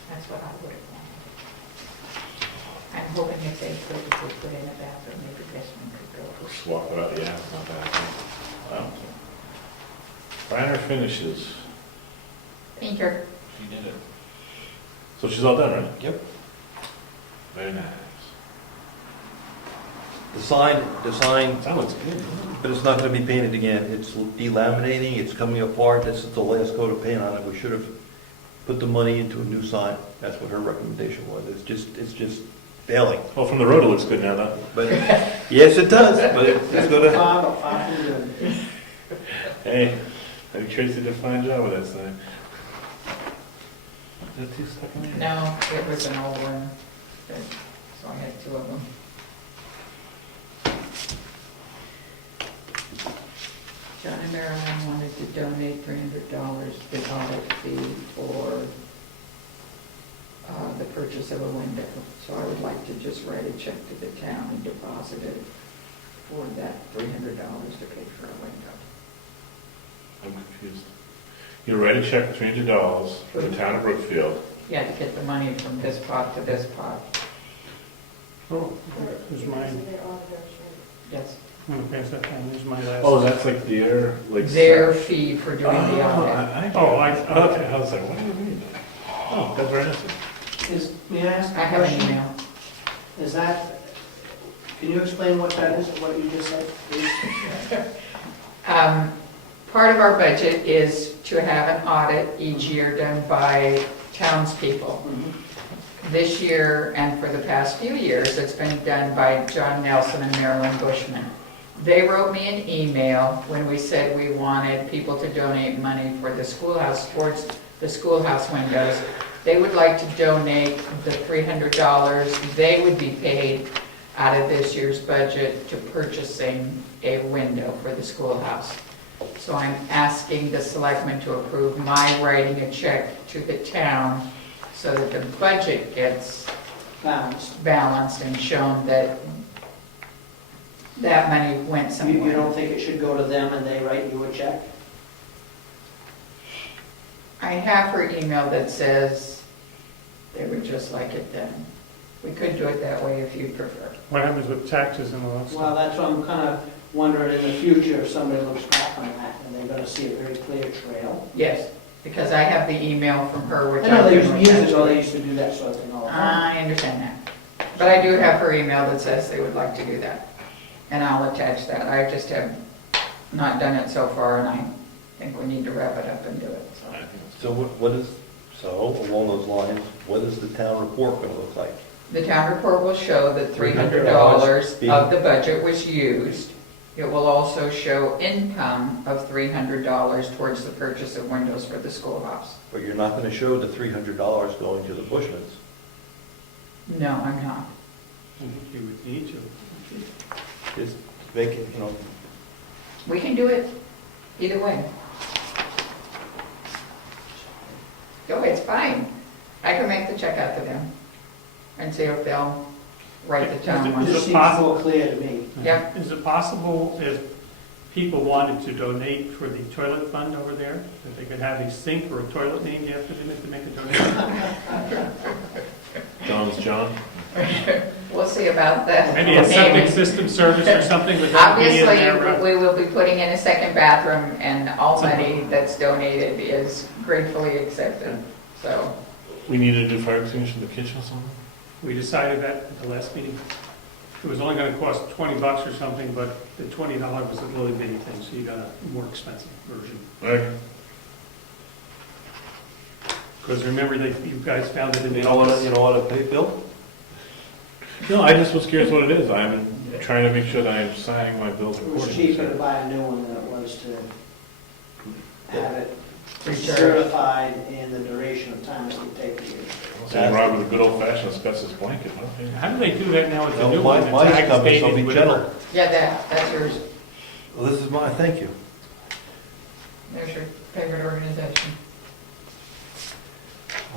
that's what I would have wanted. I'm hoping if they could put in a bathroom, maybe this one could go. Or swap it out, yeah, it's not bad. Wow. Finer finishes. Painter. She did it. So she's all done, right? Yep. Very nice. The sign, That looks good. but it's not gonna be painted again. It's delaminating, it's coming apart. This is the last coat of paint on it. We should have put the money into a new sign. That's what her recommendation was. It's just failing. Well, from the road, it looks good now, though. But, yes, it does, but it's gonna, Far from good. Hey, I think Tracy did a fine job with that sign. Is that too stuck in there? No, it was an old one, so I had two of them. John and Marilyn wanted to donate $300 the audit fee for the purchase of a window. So I would like to just write a check to the town and deposit it for that $300 to pay for a window. I'm confused. You write a check for $300 for the town of Brookfield. Yeah, to get the money from this pot to this pot. Oh, here's mine. Yes. I'm gonna pass that down, here's my last. Oh, that's like Their fee for doing the Oh, audit. okay, I was like, what do you mean? Oh, that's very interesting. May I ask I a have an question? email. Is that, can you explain what that is, what you just said, please? Part of our budget is to have an audit each year done by townspeople. This year, and for the past few years, it's been done by John Nelson and Marilyn Bushman. They wrote me an email when we said we wanted people to donate money for the schoolhouse, towards the schoolhouse windows. They would like to donate the $300. They would be paid out of this year's budget to purchasing a window for the schoolhouse. So I'm asking the selectmen to approve my writing a check to the town so that the budget gets balanced and shown that that money went You somewhere. don't think it should go to them and they write you a check? I have her email that says they would just like it done. We could do it that way if you prefer. What happens with taxes and all that stuff? Well, that's what I'm kind of wondering in the future, if somebody looks back on that and they're gonna see a very clear trail. Yes, because I have the email from her, which I know they I'll used, give years her. ago, they used to do that sort of thing all the time. I understand that. But I do have her email that says they would like to do that. And I'll attach that. I just have not done it so far, and I think we need to wrap it up and do it, so. So what is, so along those lines, what is the town report going to look like? The town report will show that $300 being- of the budget was used. It will also show income of $300 towards the purchase of windows for the schoolhouse. But you're not going to show the $300 going to the Bushmans. No, I'm not. I think you would need to. Just make it, We can do it either way. Go, it's fine. I can make the check out to them and see if they'll write the town It one. just seems more clear to me. Yeah. Is it possible if people wanted to donate for the toilet fund over there, that they could have a sink or a toilet named after them if they make a donation? John's John. We'll see about that. Maybe a septic Payment. system service or something, but that would be in there, Obviously, right? we will be putting in a second bathroom, and all money that's donated is gratefully accepted, so. We needed a new fire extinguisher in the kitchen or something? We decided that at the last meeting. It was only gonna cost $20 or something, but the $20 was a really big thing, so you got a more expensive version. Okay. Because remember that you guys found it in you the know what, office. to pay, Bill? No, I just was curious what it is. I'm trying to make sure that I'm signing my bills It was accordingly. cheaper to buy a new one than it was to have it Recharge. certified in the duration of time it would take you. So Rob with a good old fashioned asbestos blanket, huh? How do they do that now with the No, new one? mine's It's coming, so agitated be with- gentle. Yeah, that's yours. Well, this is mine, thank you. There's your favorite organization.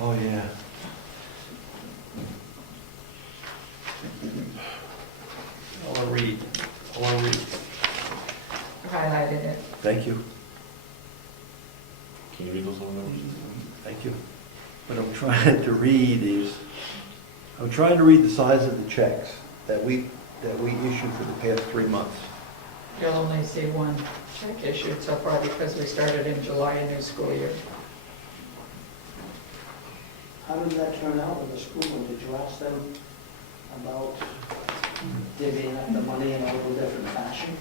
Oh, yeah. I want to read. Highlighted it. Thank you, Can you read those over? thank you. What I'm trying to read is, I'm trying to read the size of the checks that we issued for the past 3 months. You'll only see one check issued so far because we started in July, a new school year. How did that turn out with the school? Did you ask them about divvying up the money in a little different fashion?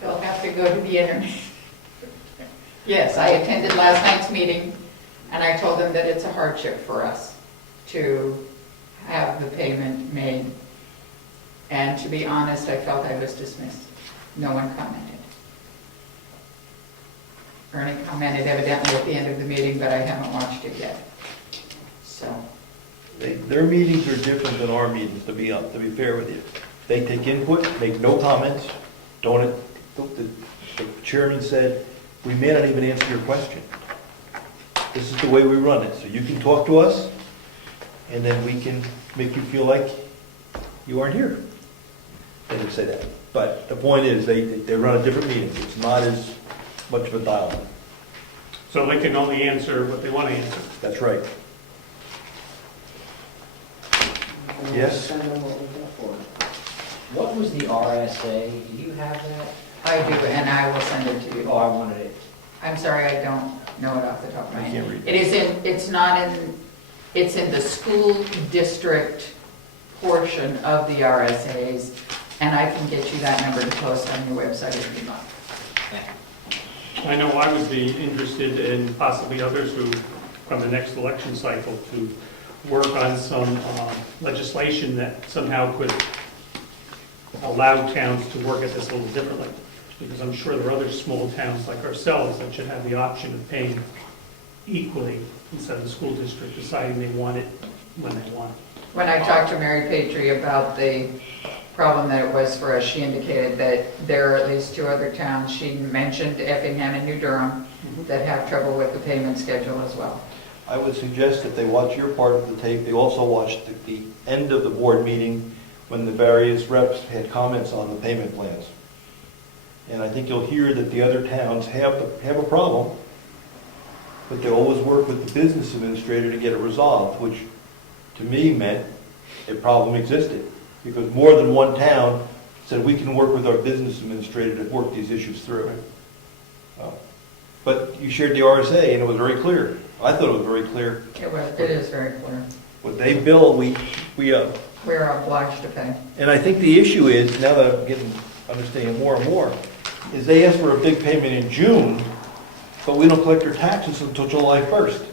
They'll have to go to the internet. Yes, I attended last night's meeting, and I told them that it's a hardship for us to have the payment made. And to be honest, I felt I was dismissed. No one commented. Ernie commented evidently at the end of the meeting, but I haven't watched it yet. So, Their meetings are different than our meetings, to be fair with you. They take input, make no comments, don't the chairman said, we may not even answer your question. This is the way we run it, so you can talk to us, and then we can make you feel like you aren't here. They didn't say that, but the point is, they run a different meeting. It's not as much of a dialogue. So they can only answer what they want to answer. That's right. Yes? What was the RSA? Do you have that? I do, and I will send it to you. Oh, I wanted it. I'm sorry, I don't know it off the top of my I head. can't read It is in, it's not in, it's in the school district portion of the RSAs, and I can get you that number to post on your website if you want. I know I would be interested, and possibly others who, from the next election cycle, to work on some legislation that somehow could allow towns to work at this a little differently. Because I'm sure there are other small towns like ourselves that should have the option of paying equally instead of the school district deciding they want it when they want it. When I talked to Mary Patry about the problem that it was for us, she indicated that there are at least 2 other towns, she mentioned Effingham and New Durham, that have trouble with the payment schedule as well. I would suggest that they watch your part of the tape. They also watch the end of the board meeting when the various reps had comments on the payment plans. And I think you'll hear that the other towns have a problem, but they always work with the business administrator to get it resolved, which to me meant a problem existed, because more than one town said we can work with our business administrator to work these issues through. But you shared the RSA, and it was very clear. I thought it was very clear. It is very clear. What they bill, we We're obliged to pay. And I think the issue is, now that I'm understanding more and more, is they ask for a big payment in June, but we don't collect our taxes until July 1st.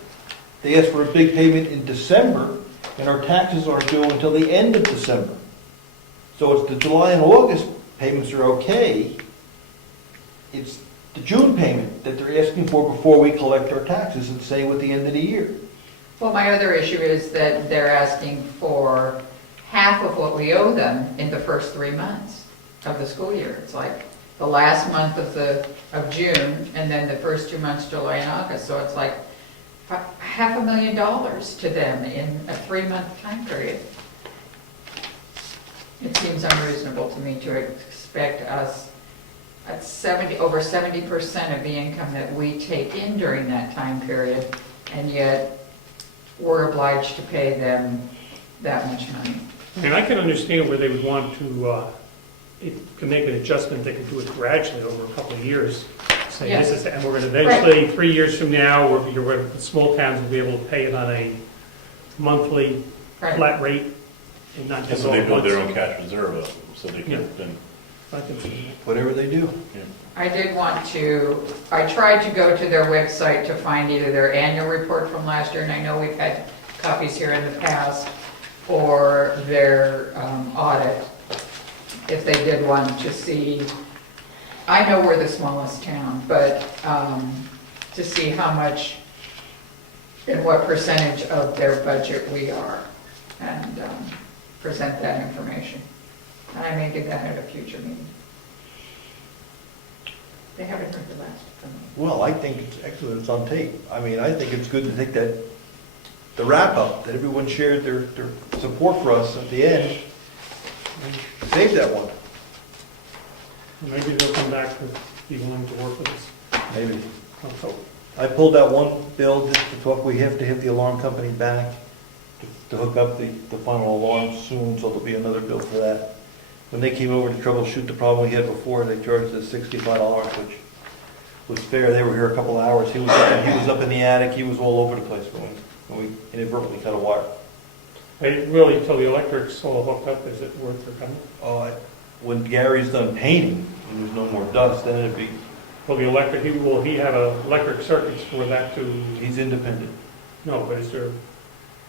They ask for a big payment in December, and our taxes aren't due until the end of December. So it's the July and August payments are okay. It's the June payment that they're asking for before we collect our taxes and say with the end of the year. Well, my other issue is that they're asking for half of what we owe them in the first 3 months of the school year. It's like the last month of June, and then the first 2 months, July and August. So it's like $500,000 to them in a 3-month time period. It seems unreasonable to me to expect us at over 70% of the income that we take in during that time period, and yet we're obliged to pay them that much money. I mean, I can understand where they would want to, if you can make an adjustment, they could do it gradually over a couple of years. Say this is, and we're going to eventually, 3 years from now, the small towns will be able to pay it on a monthly flat rate and not And just so all they at build once. their own cash reserve up, so they Yeah. can then, I can see that. Whatever they do. I did want to, I tried to go to their website to find either their annual report from last year, and I know we've had copies here in the past, or their audit, if they did want to see. I know we're the smallest town, but to see how much and what percentage of their budget we are, and present that information. And I may do that at a future meeting. They haven't heard the last from me. Well, I think it's excellent, it's on tape. I mean, I think it's good to take that, the wrap-up, that everyone shared their support for us at the end, and save that one, Maybe they'll come back to be willing to work with us. maybe. Let's hope. I pulled out one bill just to talk, we have to hit the alarm company back to hook up the final alarm soon, so there'll be another bill for that. When they came over to troubleshoot the problem we had before, they charged us $65, which was fair. They were here a couple of hours. He was up in the attic, he was all over the place when we inadvertently cut a wire. Really, until the electric's all hooked up, is it worth their coming? When Gary's done painting, and there's no more dust, then it'd be, Well, the electric, will he have electric circuits for that to, he's independent. no, but is there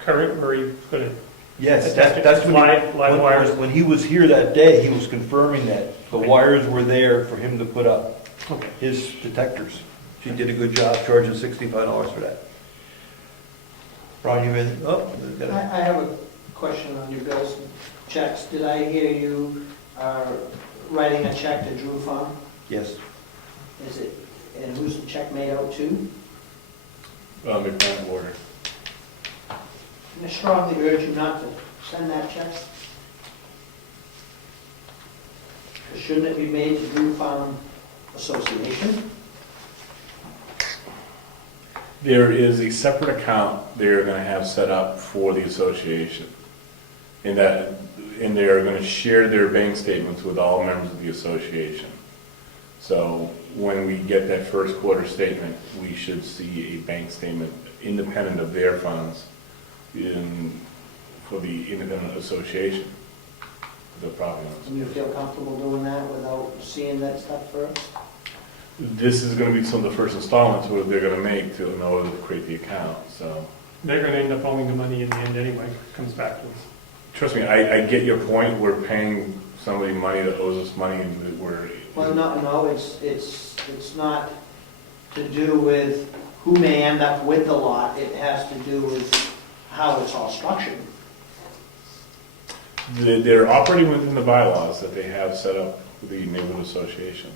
current where he's going to, Yes, Attach it that's to when, live wires? when he was here that day, he was confirming that the wires were there for him to put up okay. his detectors. She did a good job charging $65 for that. Ron, you have anything? Oh, I have a question on your bills and checks. Did I hear you writing a check to Drew Farm? Yes. Is it, and who's the check made out to? McMahon Water. I strongly urge you not to send that check. Shouldn't it be made to Newfound Association? There is a separate account they're gonna have set up for the association. And they're gonna share their bank statements with all members of the association. So when we get that first quarter statement, we should see a bank statement independent of their funds for the independent association, the property owners. And you feel comfortable doing that without seeing that stuff first? This is gonna be some of the first installments what they're gonna make in order to create the account, so. They're gonna end up owing the money in the end anyway, comes back to us. Trust me, I get your point, we're paying somebody money that owes us money and we're. Well, no, it's not to do with who may end up with the lot. It has to do with how it's all structured. They're operating within the bylaws that they have set up with the neighborhood association.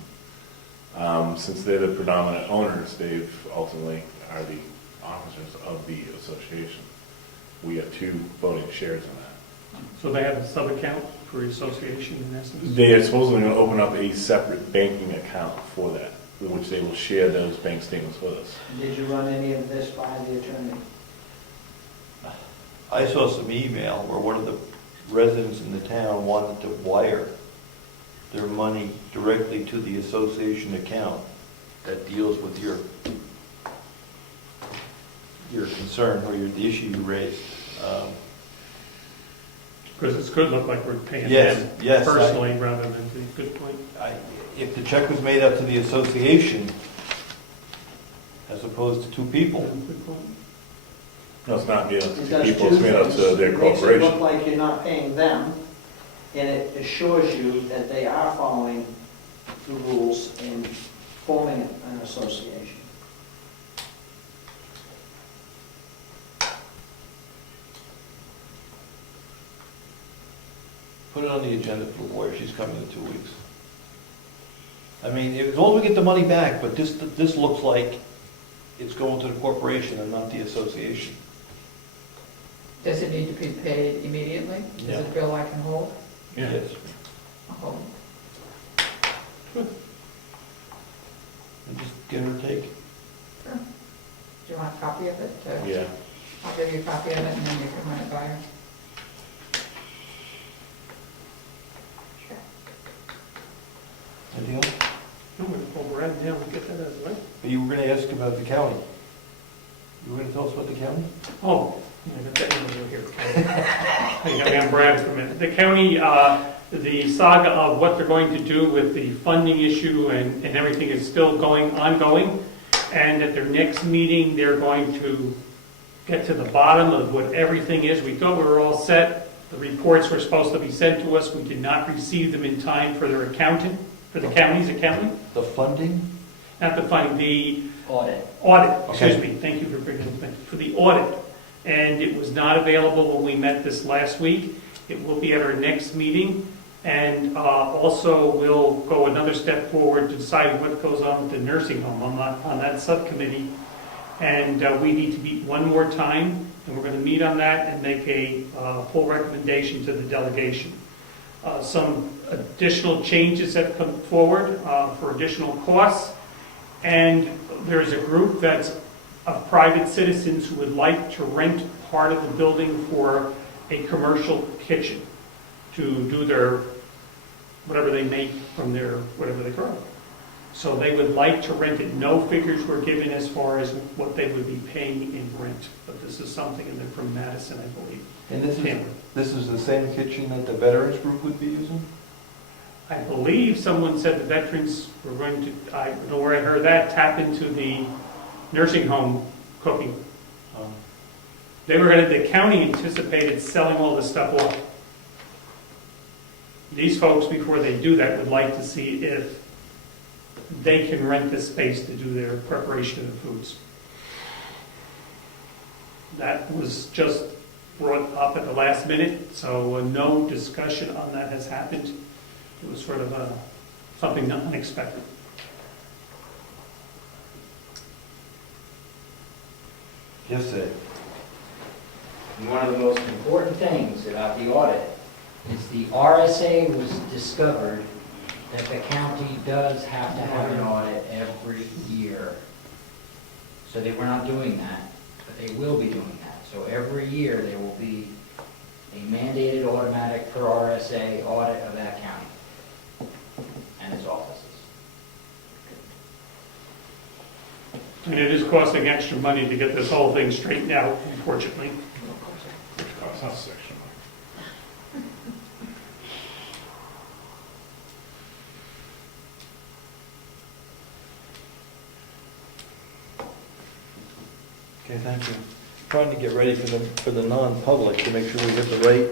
Since they're the predominant owners, they've ultimately are the officers of the association. We have 2 voting shares in that. So they have a sub-account for the association in essence? They are supposedly going to open up a separate banking account for that, with which they will share those bank statements with us. Did you run any of this by the attorney? I saw some email where one of the residents in the town wanted to wire their money directly to the association account that deals with your concern or the issue you raised. Because it could look like we're paying Yes, them yes, personally rather than the good point. If the check was made out to the association, as opposed to 2 people, Good point. No, it's not made up It to does people, two it's made up things. to their It makes it corporation. look like you're not paying them, and it assures you that they are following the rules and forming an association. put it on the agenda for the lawyer. She's coming in 2 weeks. I mean, as long as we get the money back, but this looks like it's going to the corporation and not the association. Does it need to be paid immediately? Is Yeah. it a bill I can hold? Yeah. Yes. I'll hold. And just get her take. Sure. Do you want a copy of it? Yeah. I'll give you a copy of it and then you can run it by her. Anything else? I'm going to pull Brad down and get that out of the way. You were going to ask about the county. You were going to tell us about the county? Oh, I got that over here. I got me on Brad for a minute. The county, the saga of what they're going to do with the funding issue and everything is still ongoing. And at their next meeting, they're going to get to the bottom of what everything is. We thought we were all set. The reports were supposed to be sent to us. We did not receive them in time for their accountant, for the county's accountant. The funding? Not the funding, the Audit. audit, excuse Okay. me, thank you for bringing it back, for the audit. And it was not available when we met this last week. It will be at our next meeting. And also, we'll go another step forward to decide what goes on with the nursing home. I'm not on that subcommittee. And we need to meet one more time, and we're going to meet on that and make a full recommendation to the delegation. Some additional changes have come forward for additional costs. And there's a group that's of private citizens who would like to rent part of the building for a commercial kitchen to do their, whatever they make from their, whatever they grow. So they would like to rent it. No figures were given as far as what they would be paying in rent. But this is something in there from Madison, I believe. And Tampa. this is the same kitchen that the veterans group would be using? I believe someone said the veterans were going to, I don't know where I heard that, tap into the nursing home cooking. They were going to, the county anticipated selling all this stuff off. These folks, before they do that, would like to see if they can rent this space to do their preparation of the foods. That was just brought up at the last minute, so no discussion on that has happened. It was sort of something unexpected. Yes, sir. And one of the most important things about the audit is the RSA was discovered that the county does have to have an audit every year. So they were not doing that, but they will be doing that. So every year, there will be a mandated automatic per RSA audit of that county and its offices. And it is costing extra money to get this whole thing straightened out, unfortunately. Which costs us extra money. Okay, thank you. Trying to get ready for the non-public to make sure we get the right.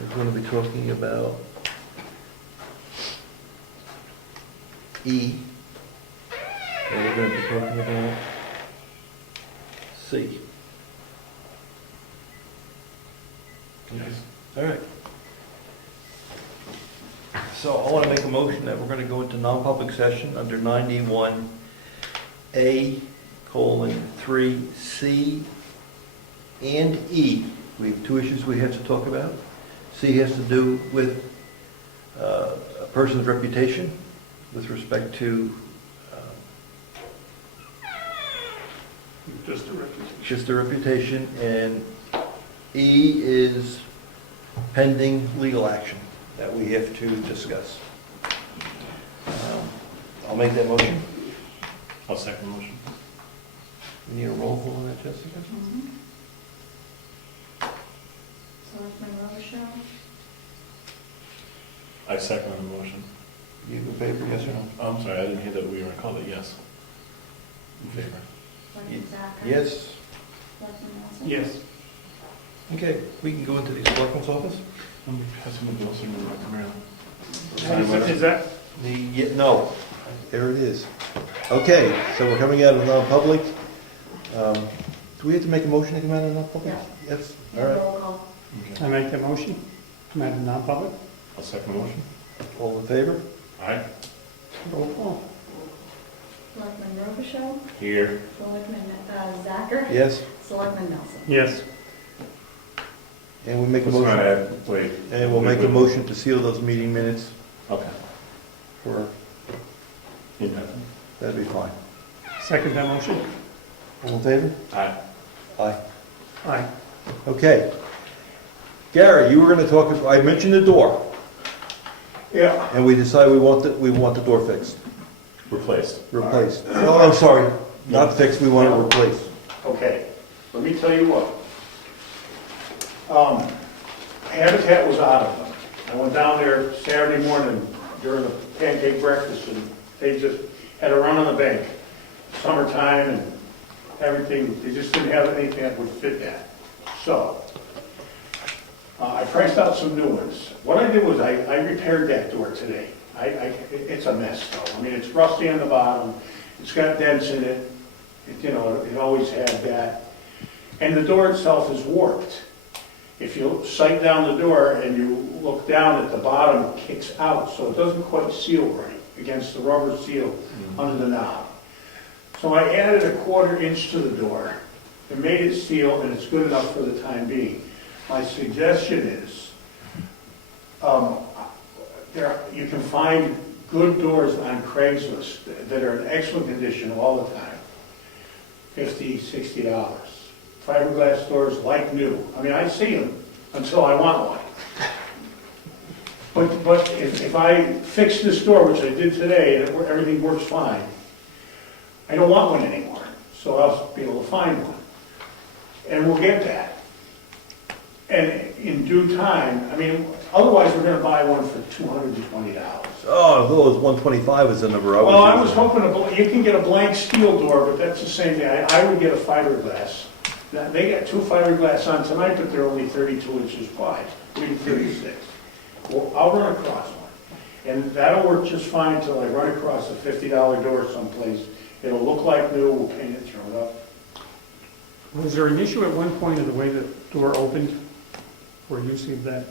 We're going to be talking about E. And we're going to be talking about C. Yes. All right. So I want to make a motion that we're going to go into non-public session under 91A:3C and E. We have two issues we have to talk about. C has to do with a person's reputation with respect to Just a reputation. just a reputation, and E is pending legal action that we have to discuss. I'll make that motion. I'll second the motion. We need a roll call on that, Jessica? Selectman Robichaud? I second the motion. You in favor, yes or no? Oh, I'm sorry, I didn't hear that we were going to call it yes. In favor. Selectman Zacher? Yes. Selectman Nelson? Yes. Okay, we can go into the selectman's office? I'm passing the bill so we don't have to mail. Is that, No, there it is. Okay, so we're coming out of non-public. Do we have to make a motion to come out of non-public? Yeah. Yes, all Yeah, right. roll call. I make the motion, come out of non-public, I'll second the motion. All in favor? Aye. roll call. Selectman Robichaud? Here. Selectman Zacher? Yes, Selectman Nelson? Yes. and we make a Let's not motion, add, wait. and we'll make a motion to seal those meeting minutes Okay. for, Indefinite. that'd be fine. Second that motion? All in favor? Aye. Aye. Aye. Okay. Gary, you were gonna talk, I mentioned the door, Yeah, and we decided we want the door fixed, Replaced. replaced. Oh, I'm sorry, not fixed, we want it replaced. okay. Let me tell you what. Habitat was out of them. I went down there Saturday morning during the pancake breakfast, and they just had a run on the bank. Summertime and everything, they just didn't have anything that would fit that. So, I priced out some new ones. What I did was I repaired that door today. It's a mess though. I mean, it's rusty on the bottom, it's got dents in it, it always had that. And the door itself is warped. If you sight down the door and you look down at the bottom, it kicks out, so it doesn't quite seal right against the rubber seal under the knob. So I added a 1/4 inch to the door and made it seal, and it's good enough for the time being. My suggestion is, you can find good doors on Craigslist that are in excellent condition all the time. $50, $60. Fiberglass doors like new. I mean, I see them until I want one. But if I fix this door, which I did today, and everything works fine, I don't want one anymore. So I'll be able to find one. And we'll get that. And in due time, I mean, otherwise we're gonna buy one for $220. Oh, if it was 125 is the number. Well, I was hoping, you can get a blank steel door, but that's the same thing. I would get a fiberglass. Now, they got 2 fiberglass on tonight, but they're only 32 inches wide, maybe 36. Well, I'll run across one. And that'll work just fine until I run across a $50 door someplace. It'll look like new, we'll paint it, throw it up. Was there an issue at one point of the way the door opened, or use of that?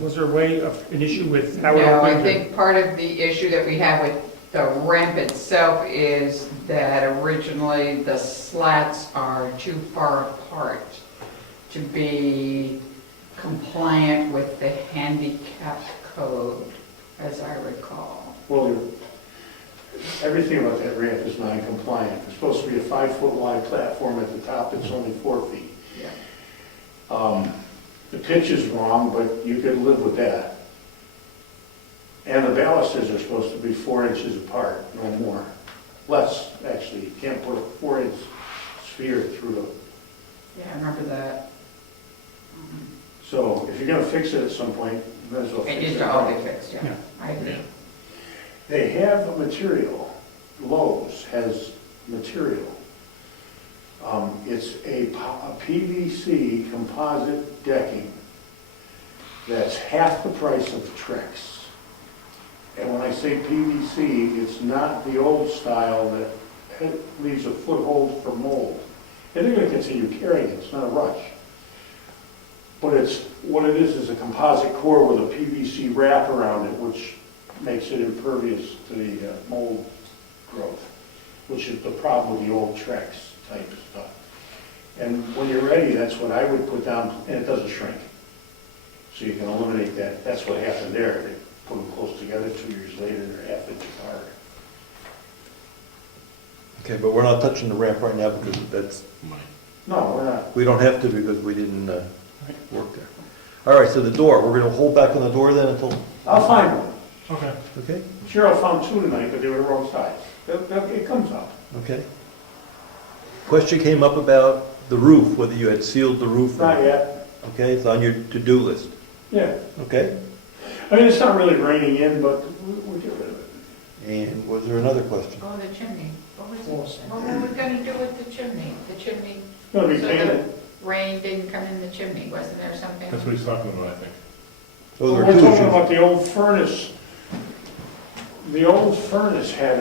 Was there an issue with how it No, opened? I think part of the issue that we have with The ramp itself is that originally the slats are too far apart to be compliant with the handicap code, as I recall. Well, everything about that ramp is non-compliant. It's supposed to be a 5-foot wide platform at the top, it's only 4 feet. Yeah. The pitch is wrong, but you could live with that. And the balustrades are supposed to be 4 inches apart, no more. Less, actually. You can't put a 4-inch sphere through the... Yeah, I remember that. So if you're gonna fix it at some point, you might as well It fix needs it. to all be fixed, yeah. Yeah. I agree. They have a material, Lowe's has material. It's a PVC composite decking that's half the price of Trex. And when I say PVC, it's not the old style that leaves a foothold for mold. And they're gonna continue carrying it, it's not a rush. But what it is a composite core with a PVC wrap around it, which makes it impervious to the mold growth, which is the problem with the old Trex type stuff. And when you're ready, that's what I would put down, and it doesn't shrink. So you can eliminate that. That's what happened there. They put them close together, 2 years later, they're half inch apart. Okay, but we're not touching the ramp right now because that's, No, we're not. we don't have to because we didn't work there. All right, so the door, we're gonna hold back on the door then until, I'll find one. Okay. okay? Cheryl found 2 tonight, but they were the wrong size. It comes up. Okay. Question came up about the roof, whether you had sealed the roof. or- Not yet. Okay, it's on your to-do list. Yeah. Okay? I mean, it's not really raining in, but we'll get rid of it. And was there another question? Oh, the chimney. What were we gonna do with the chimney? The chimney, It's gonna be So painted. rain didn't come in the chimney, wasn't there something? That's what he's talking about, I think. Those We're are two talking issues. about the old furnace. The old furnace had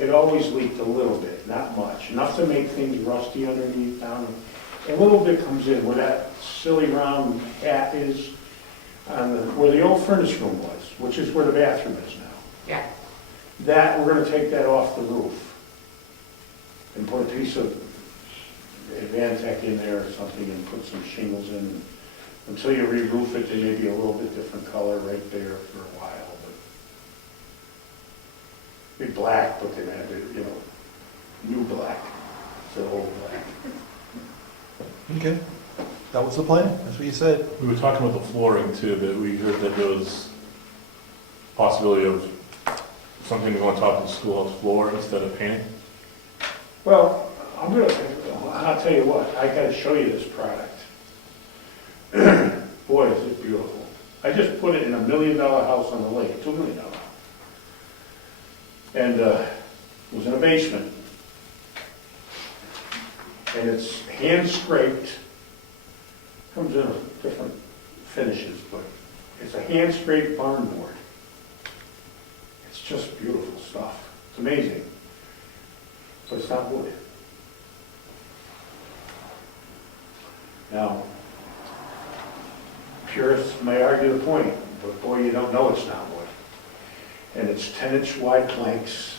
it always leaked a little bit, not much. Enough to make things rusty underneath down. A little bit comes in where that silly round hat is, where the old furnace room was, which is where the bathroom is now. Yeah. That, we're gonna take that off the roof and put a piece of Advantech in there or something and put some shingles in. Until you re-roof it, they may be a little bit different color right there for a while, but be black, but they have to, new black, instead of old black. Okay. That was the plan? That's what you said? We were talking about the flooring too, that we heard that there was possibility of something to go on top of the schoolhouse floor instead of painting. Well, I'll tell you what, I gotta show you this product. Boy, is it beautiful. I just put it in $1 million house on the lake, $2 million. And it was in a basement. And it's hand scraped. Comes in different finishes, but it's a hand scraped barn board. It's just beautiful stuff. It's amazing. But it's not wood. Now, purists may argue the point, but boy, you don't know it's not wood. And it's 10-inch wide planks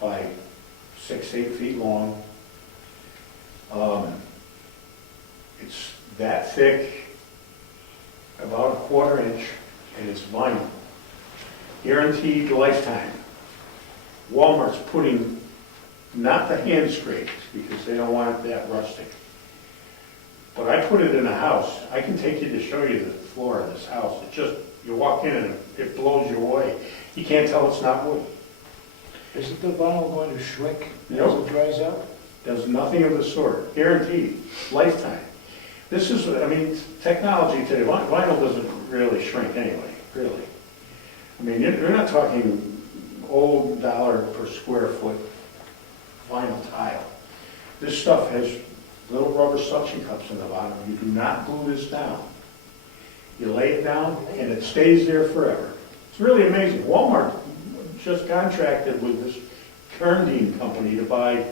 by 6-8 feet long. It's that thick, about 1/4 inch, and it's vinyl. Guaranteed lifetime. Walmart's putting, not the hand scraped, because they don't want it that rustic. But I put it in a house. I can take you to show you the floor of this house. It just, you walk in and it blows you away. You can't tell it's not wood. Isn't the vinyl going to shrink as Nope. it dries out? Does nothing of the sort. Guaranteed. Lifetime. This is, I mean, technology today, vinyl doesn't really shrink anyway, really. I mean, you're not talking old dollar per square foot vinyl tile. This stuff has little rubber suction cups in the bottom. You do not glue this down. You lay it down and it stays there forever. It's really amazing. Walmart just contracted with this Kerndean company to buy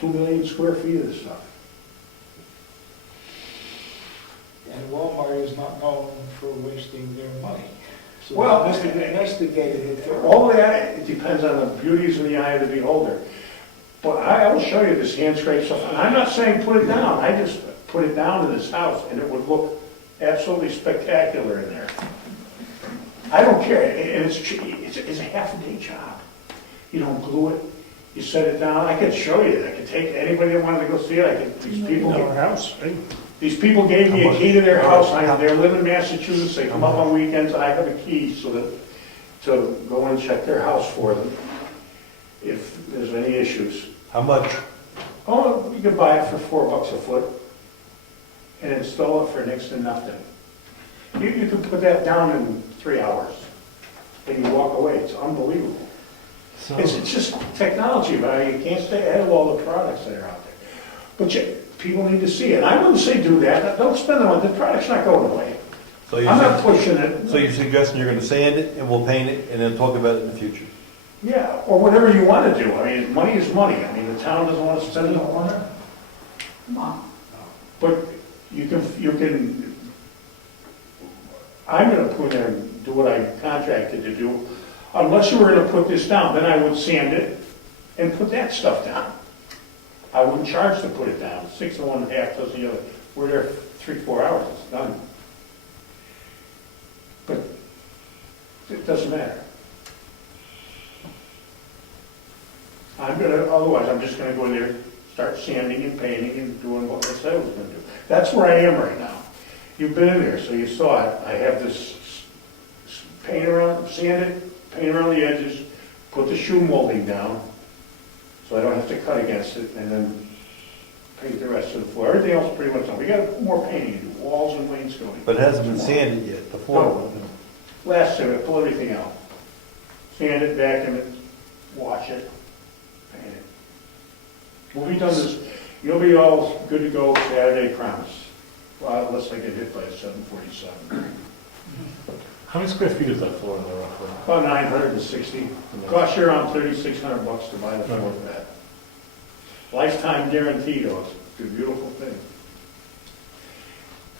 2 million square feet of this stuff. And Walmart is not known for wasting their money. Well, Investigated it. all that, it depends on the beauties in the eye of the beholder. But I will show you this hand scrape stuff, and I'm not saying put it down, I just put it down in this house, and it would look absolutely spectacular in there. I don't care, and it's a half a day job. You don't glue it, you set it down, I could show you, I could take anybody that wanted to go see it, I could, Our house, right? these people gave me a key to their house, they live in Massachusetts, they come up on weekends, I have a key so that, to go and check their house for them, if there's any issues. How much? Oh, you can buy it for $4 a foot and install it for next to nothing. You can put that down in 3 hours and you walk away, it's unbelievable. It's just technology, but you can't stay ahead of all the products that are out there. But people need to see it. I wouldn't say do that, don't spend the money, the product's not going away. So I'm not pushing it. So you're suggesting you're gonna sand it and we'll paint it and then talk about it in the future? Yeah, or whatever you want to do. I mean, money is money. I mean, the town doesn't want to spend it on it. Come on. But you can, I'm gonna put in and do what I contracted to do. Unless you were gonna put this down, then I would sand it and put that stuff down. I wouldn't charge to put it down. 6 of one, half does the other. We're there 3-4 hours, it's done. But it doesn't matter. Otherwise I'm just gonna go there, start sanding and painting and doing what I said I was gonna do. That's where I am right now. You've been in there, so you saw it. I have this paint around, sand it, paint around the edges, put the shoe molding down, so I don't have to cut against it, and then paint the rest of the floor. Everything else is pretty much done. We got more painting to do, walls and wainscoting. But it hasn't been sanded yet, the floor. No. Last time, I pull everything out. Sand it, vacuum it, wash it, paint it. We'll be done this, you'll be all good to go Saturday, promise. Well, unless I get hit by a 747. How many square feet is that floor in there roughly? About 960. Costs you around $3,600 to buy the floor for that. Lifetime guarantee though, it's a beautiful thing.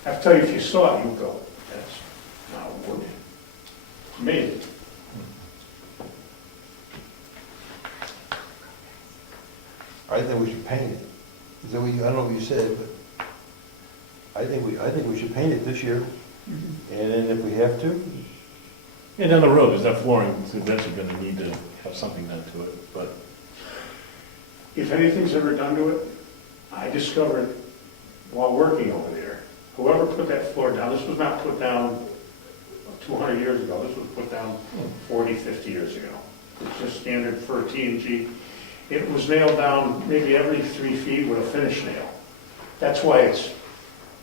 I have to tell you, if you saw it, you'd go, that's not wood. It's amazing. I think we should paint it. Is that what you, I don't know what you said, but I think we should paint it this year. And then if we have to, And down the road, is that flooring, it's eventually gonna need to have something done to it, but If anything's ever done to it, I discovered while working over there, whoever put that floor down, this was not put down 200 years ago, this was put down 40, 50 years ago. It's just standard for T&G. It was nailed down maybe every 3 feet with a finish nail. That's why it's,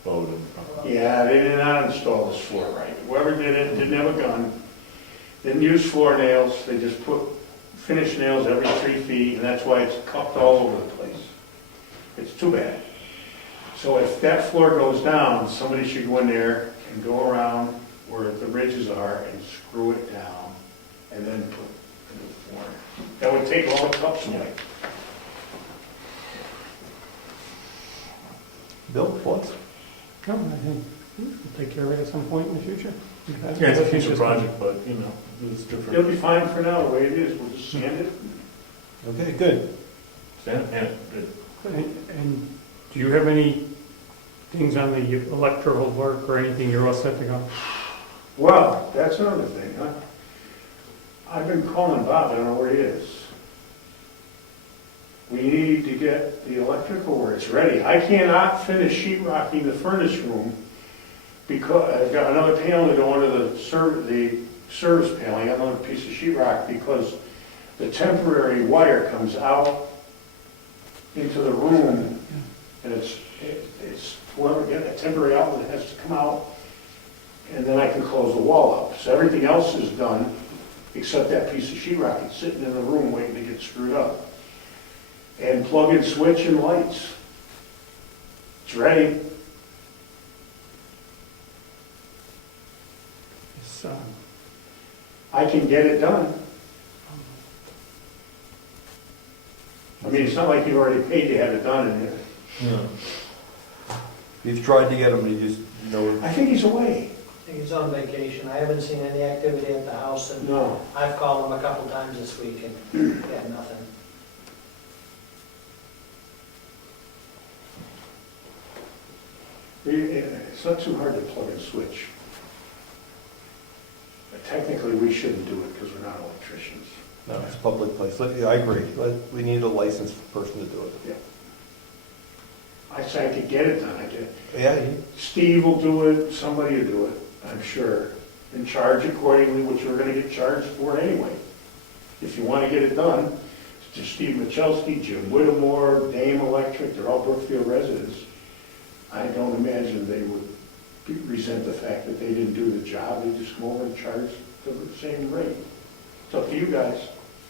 bowed and. yeah, they did not install this floor right. Whoever did it didn't have a gun, didn't use floor nails, they just put finish nails every 3 feet, and that's why it's cupped all over the place. It's too bad. So if that floor goes down, somebody should go in there and go around where the ridges are and screw it down, and then put the new floor. That would take all the cups away. Bill, thoughts? No, I think we'll take care of it at some point in the future. Yeah, it's a future project, but, you know, it's It'll different. be fine for now, the way it is, we'll just sand it. Okay, good. And it- And do you have any things on the electrical work or anything you're all set to go? Well, that's another thing, huh? I've been calling Bob, I don't know where he is. We need to get the electrical where it's ready. I cannot finish sheet rocking the furnace room because I've got another panel to go under the service panel. I got another piece of sheet rock because the temporary wire comes out into the room and it's whoever get a temporary outlet has to come out and then I can close the wall up. So everything else is done except that piece of sheet rock. It's sitting in the room waiting to get screwed up. And plug and switch and lights. It's ready. It's, I can get it done. I mean, it's not like you've already paid to have it done in there. You've tried to get him, you just, I think he's away. I think he's on vacation. I haven't seen any activity at the house, and No. I've called him a couple times this week, and he had nothing. It's not too hard to plug and switch. Technically, we shouldn't do it because we're not electricians. No, it's a public place. I agree. We need a licensed person to do it. I say I could get it done, Yeah, Steve will do it, somebody will do it, I'm sure, and charge accordingly, which we're gonna get charged for anyway. If you wanna get it done, it's to Steve Michalski, Jim Whittemore, Dame Electric, they're all Brookfield residents. I don't imagine they would resent the fact that they didn't do the job, they just come over and charge the same rate. It's up to you guys.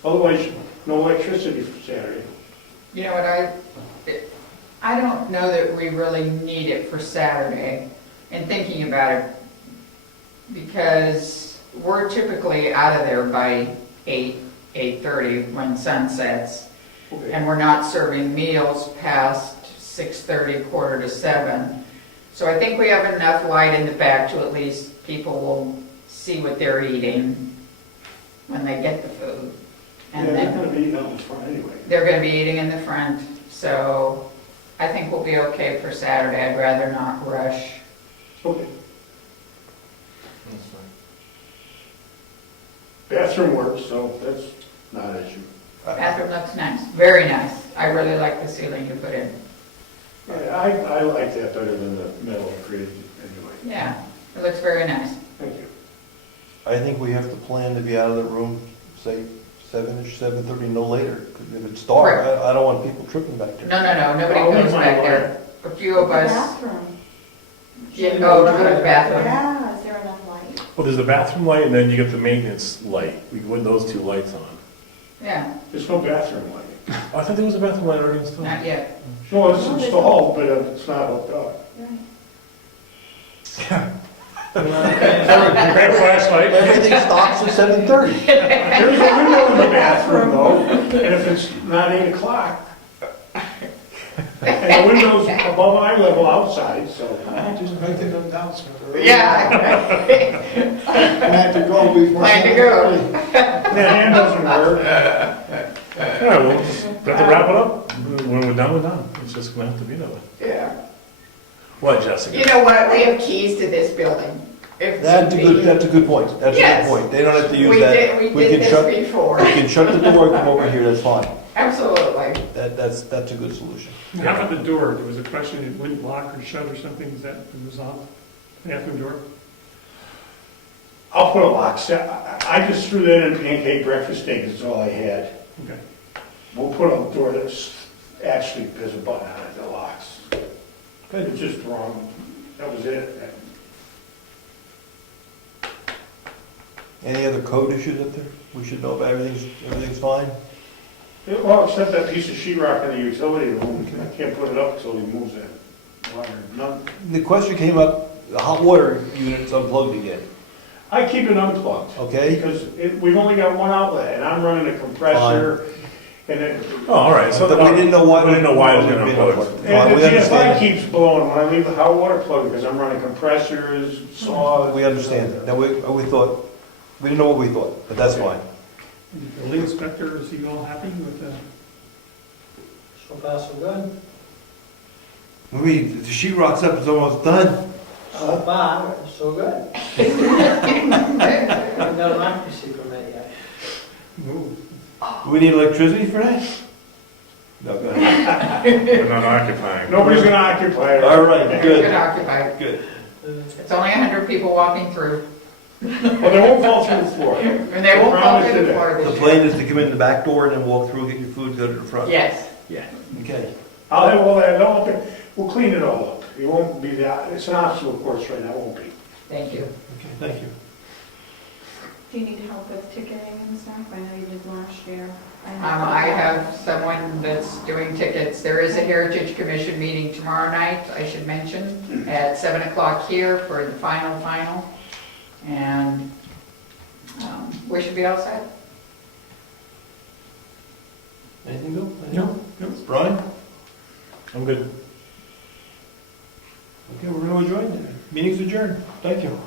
Otherwise, no electricity for Saturday. You know what, I don't know that we really need it for Saturday, and thinking about it, because we're typically out of there by 8:30 when sun sets, Okay. and we're not serving meals past 6:30, 6:45. So I think we have enough light in the back to at least people will see what they're eating when they get the food. Yeah, And they're then gonna be eating out in front anyway. they're gonna be eating in the front, so I think we'll be okay for Saturday. I'd rather not rush. Okay. Bathroom works, so that's not an issue. Bathroom looks nice, very nice. I really like the ceiling you put in. I like that better than the metal grid anyway. Yeah, it looks very nice. Thank you. I think we have to plan to be out of the room, say, 7-ish, 7:30, no later. 'Cause if it's dark, I don't want people tripping back there. No, nobody I'll leave goes my back light. there. A few of us, Bathroom. yeah, oh, to the bathroom. Yeah, is there enough light? Well, there's the bathroom light, and then you get the maintenance light. We put those two lights on. Yeah, There's no bathroom light. Oh, I thought there was a bathroom light already installed. not yet. No, it's installed, but it's not hooked up. Right. Grab a flashlight. Everything stops at 7:30. There's a window in the bathroom though, and if it's not 8 o'clock, and the window's above eye level outside, so. Yeah. Plan to go before. Plan to go. The hand doesn't work. Yeah, we'll just have to wrap it up. When we're done, we're done. It's just gonna have to be that way. Yeah. What, Jessica? You know what, we have keys to this building. If That's a need be. good, that's a good point. That's a Yes. good point. They don't have to use We that. did can this shut- before. We can shut the door and come over here, that's fine. Absolutely. That's a good solution. How about the door? There was a question, it wouldn't lock or shut or something, is that resolved? Bathroom door? I'll put a lock. I just threw that in pancake breakfast eggs, is all I had. Okay. We'll put a door that's actually, there's a button on it that locks. It's just wrong. That was it. Any other code issues up there? We should know about everything's fine? Well, except that piece of sheetrock in the utility room, I can't put it up until he moves that wire. None. The question came up, the hot water unit's unplugged again, I keep it unplugged. okay? Because we've only got one outlet, and I'm running a compressor, and it, Oh, all right. So But we didn't know why. We didn't know why it was gonna unplug. and We the GFI understand keeps blowing when I leave the hot water plugged, because I'm running compressors, that. saws. We understand that. Now, we thought, we didn't know what we thought, but that's fine. And the building inspector, is he all happy with the? So far, so good. The sheetrock's up, it's almost done. So far, so good. Haven't got an occupancy permit yet. Ooh. Do we need electricity for that? No, go ahead. We're not occupying. Nobody's gonna occupy it. All right, They're good. good occupied. Good. It's only 100 people walking through, Well, they won't fall through the floor. and they won't fall Promise through you the that. floor The this plan year. is to come in the back door and then walk through, get your food, go to the front. Yes. Okay. I'll have all that, we'll clean it all up. It won't be that, it's an obstacle course right now, it won't be. Thank you. Okay, thank you. Do you need help with ticketing and stuff? I know you did last year. I have someone that's doing tickets. There is a Heritage Commission meeting tomorrow night, I should mention, at 7 o'clock here for the final. And we should be all set. Anything, Bill? No, no. Brian? I'm good. Okay, we're gonna adjourn. Meeting's adjourned. Thank you.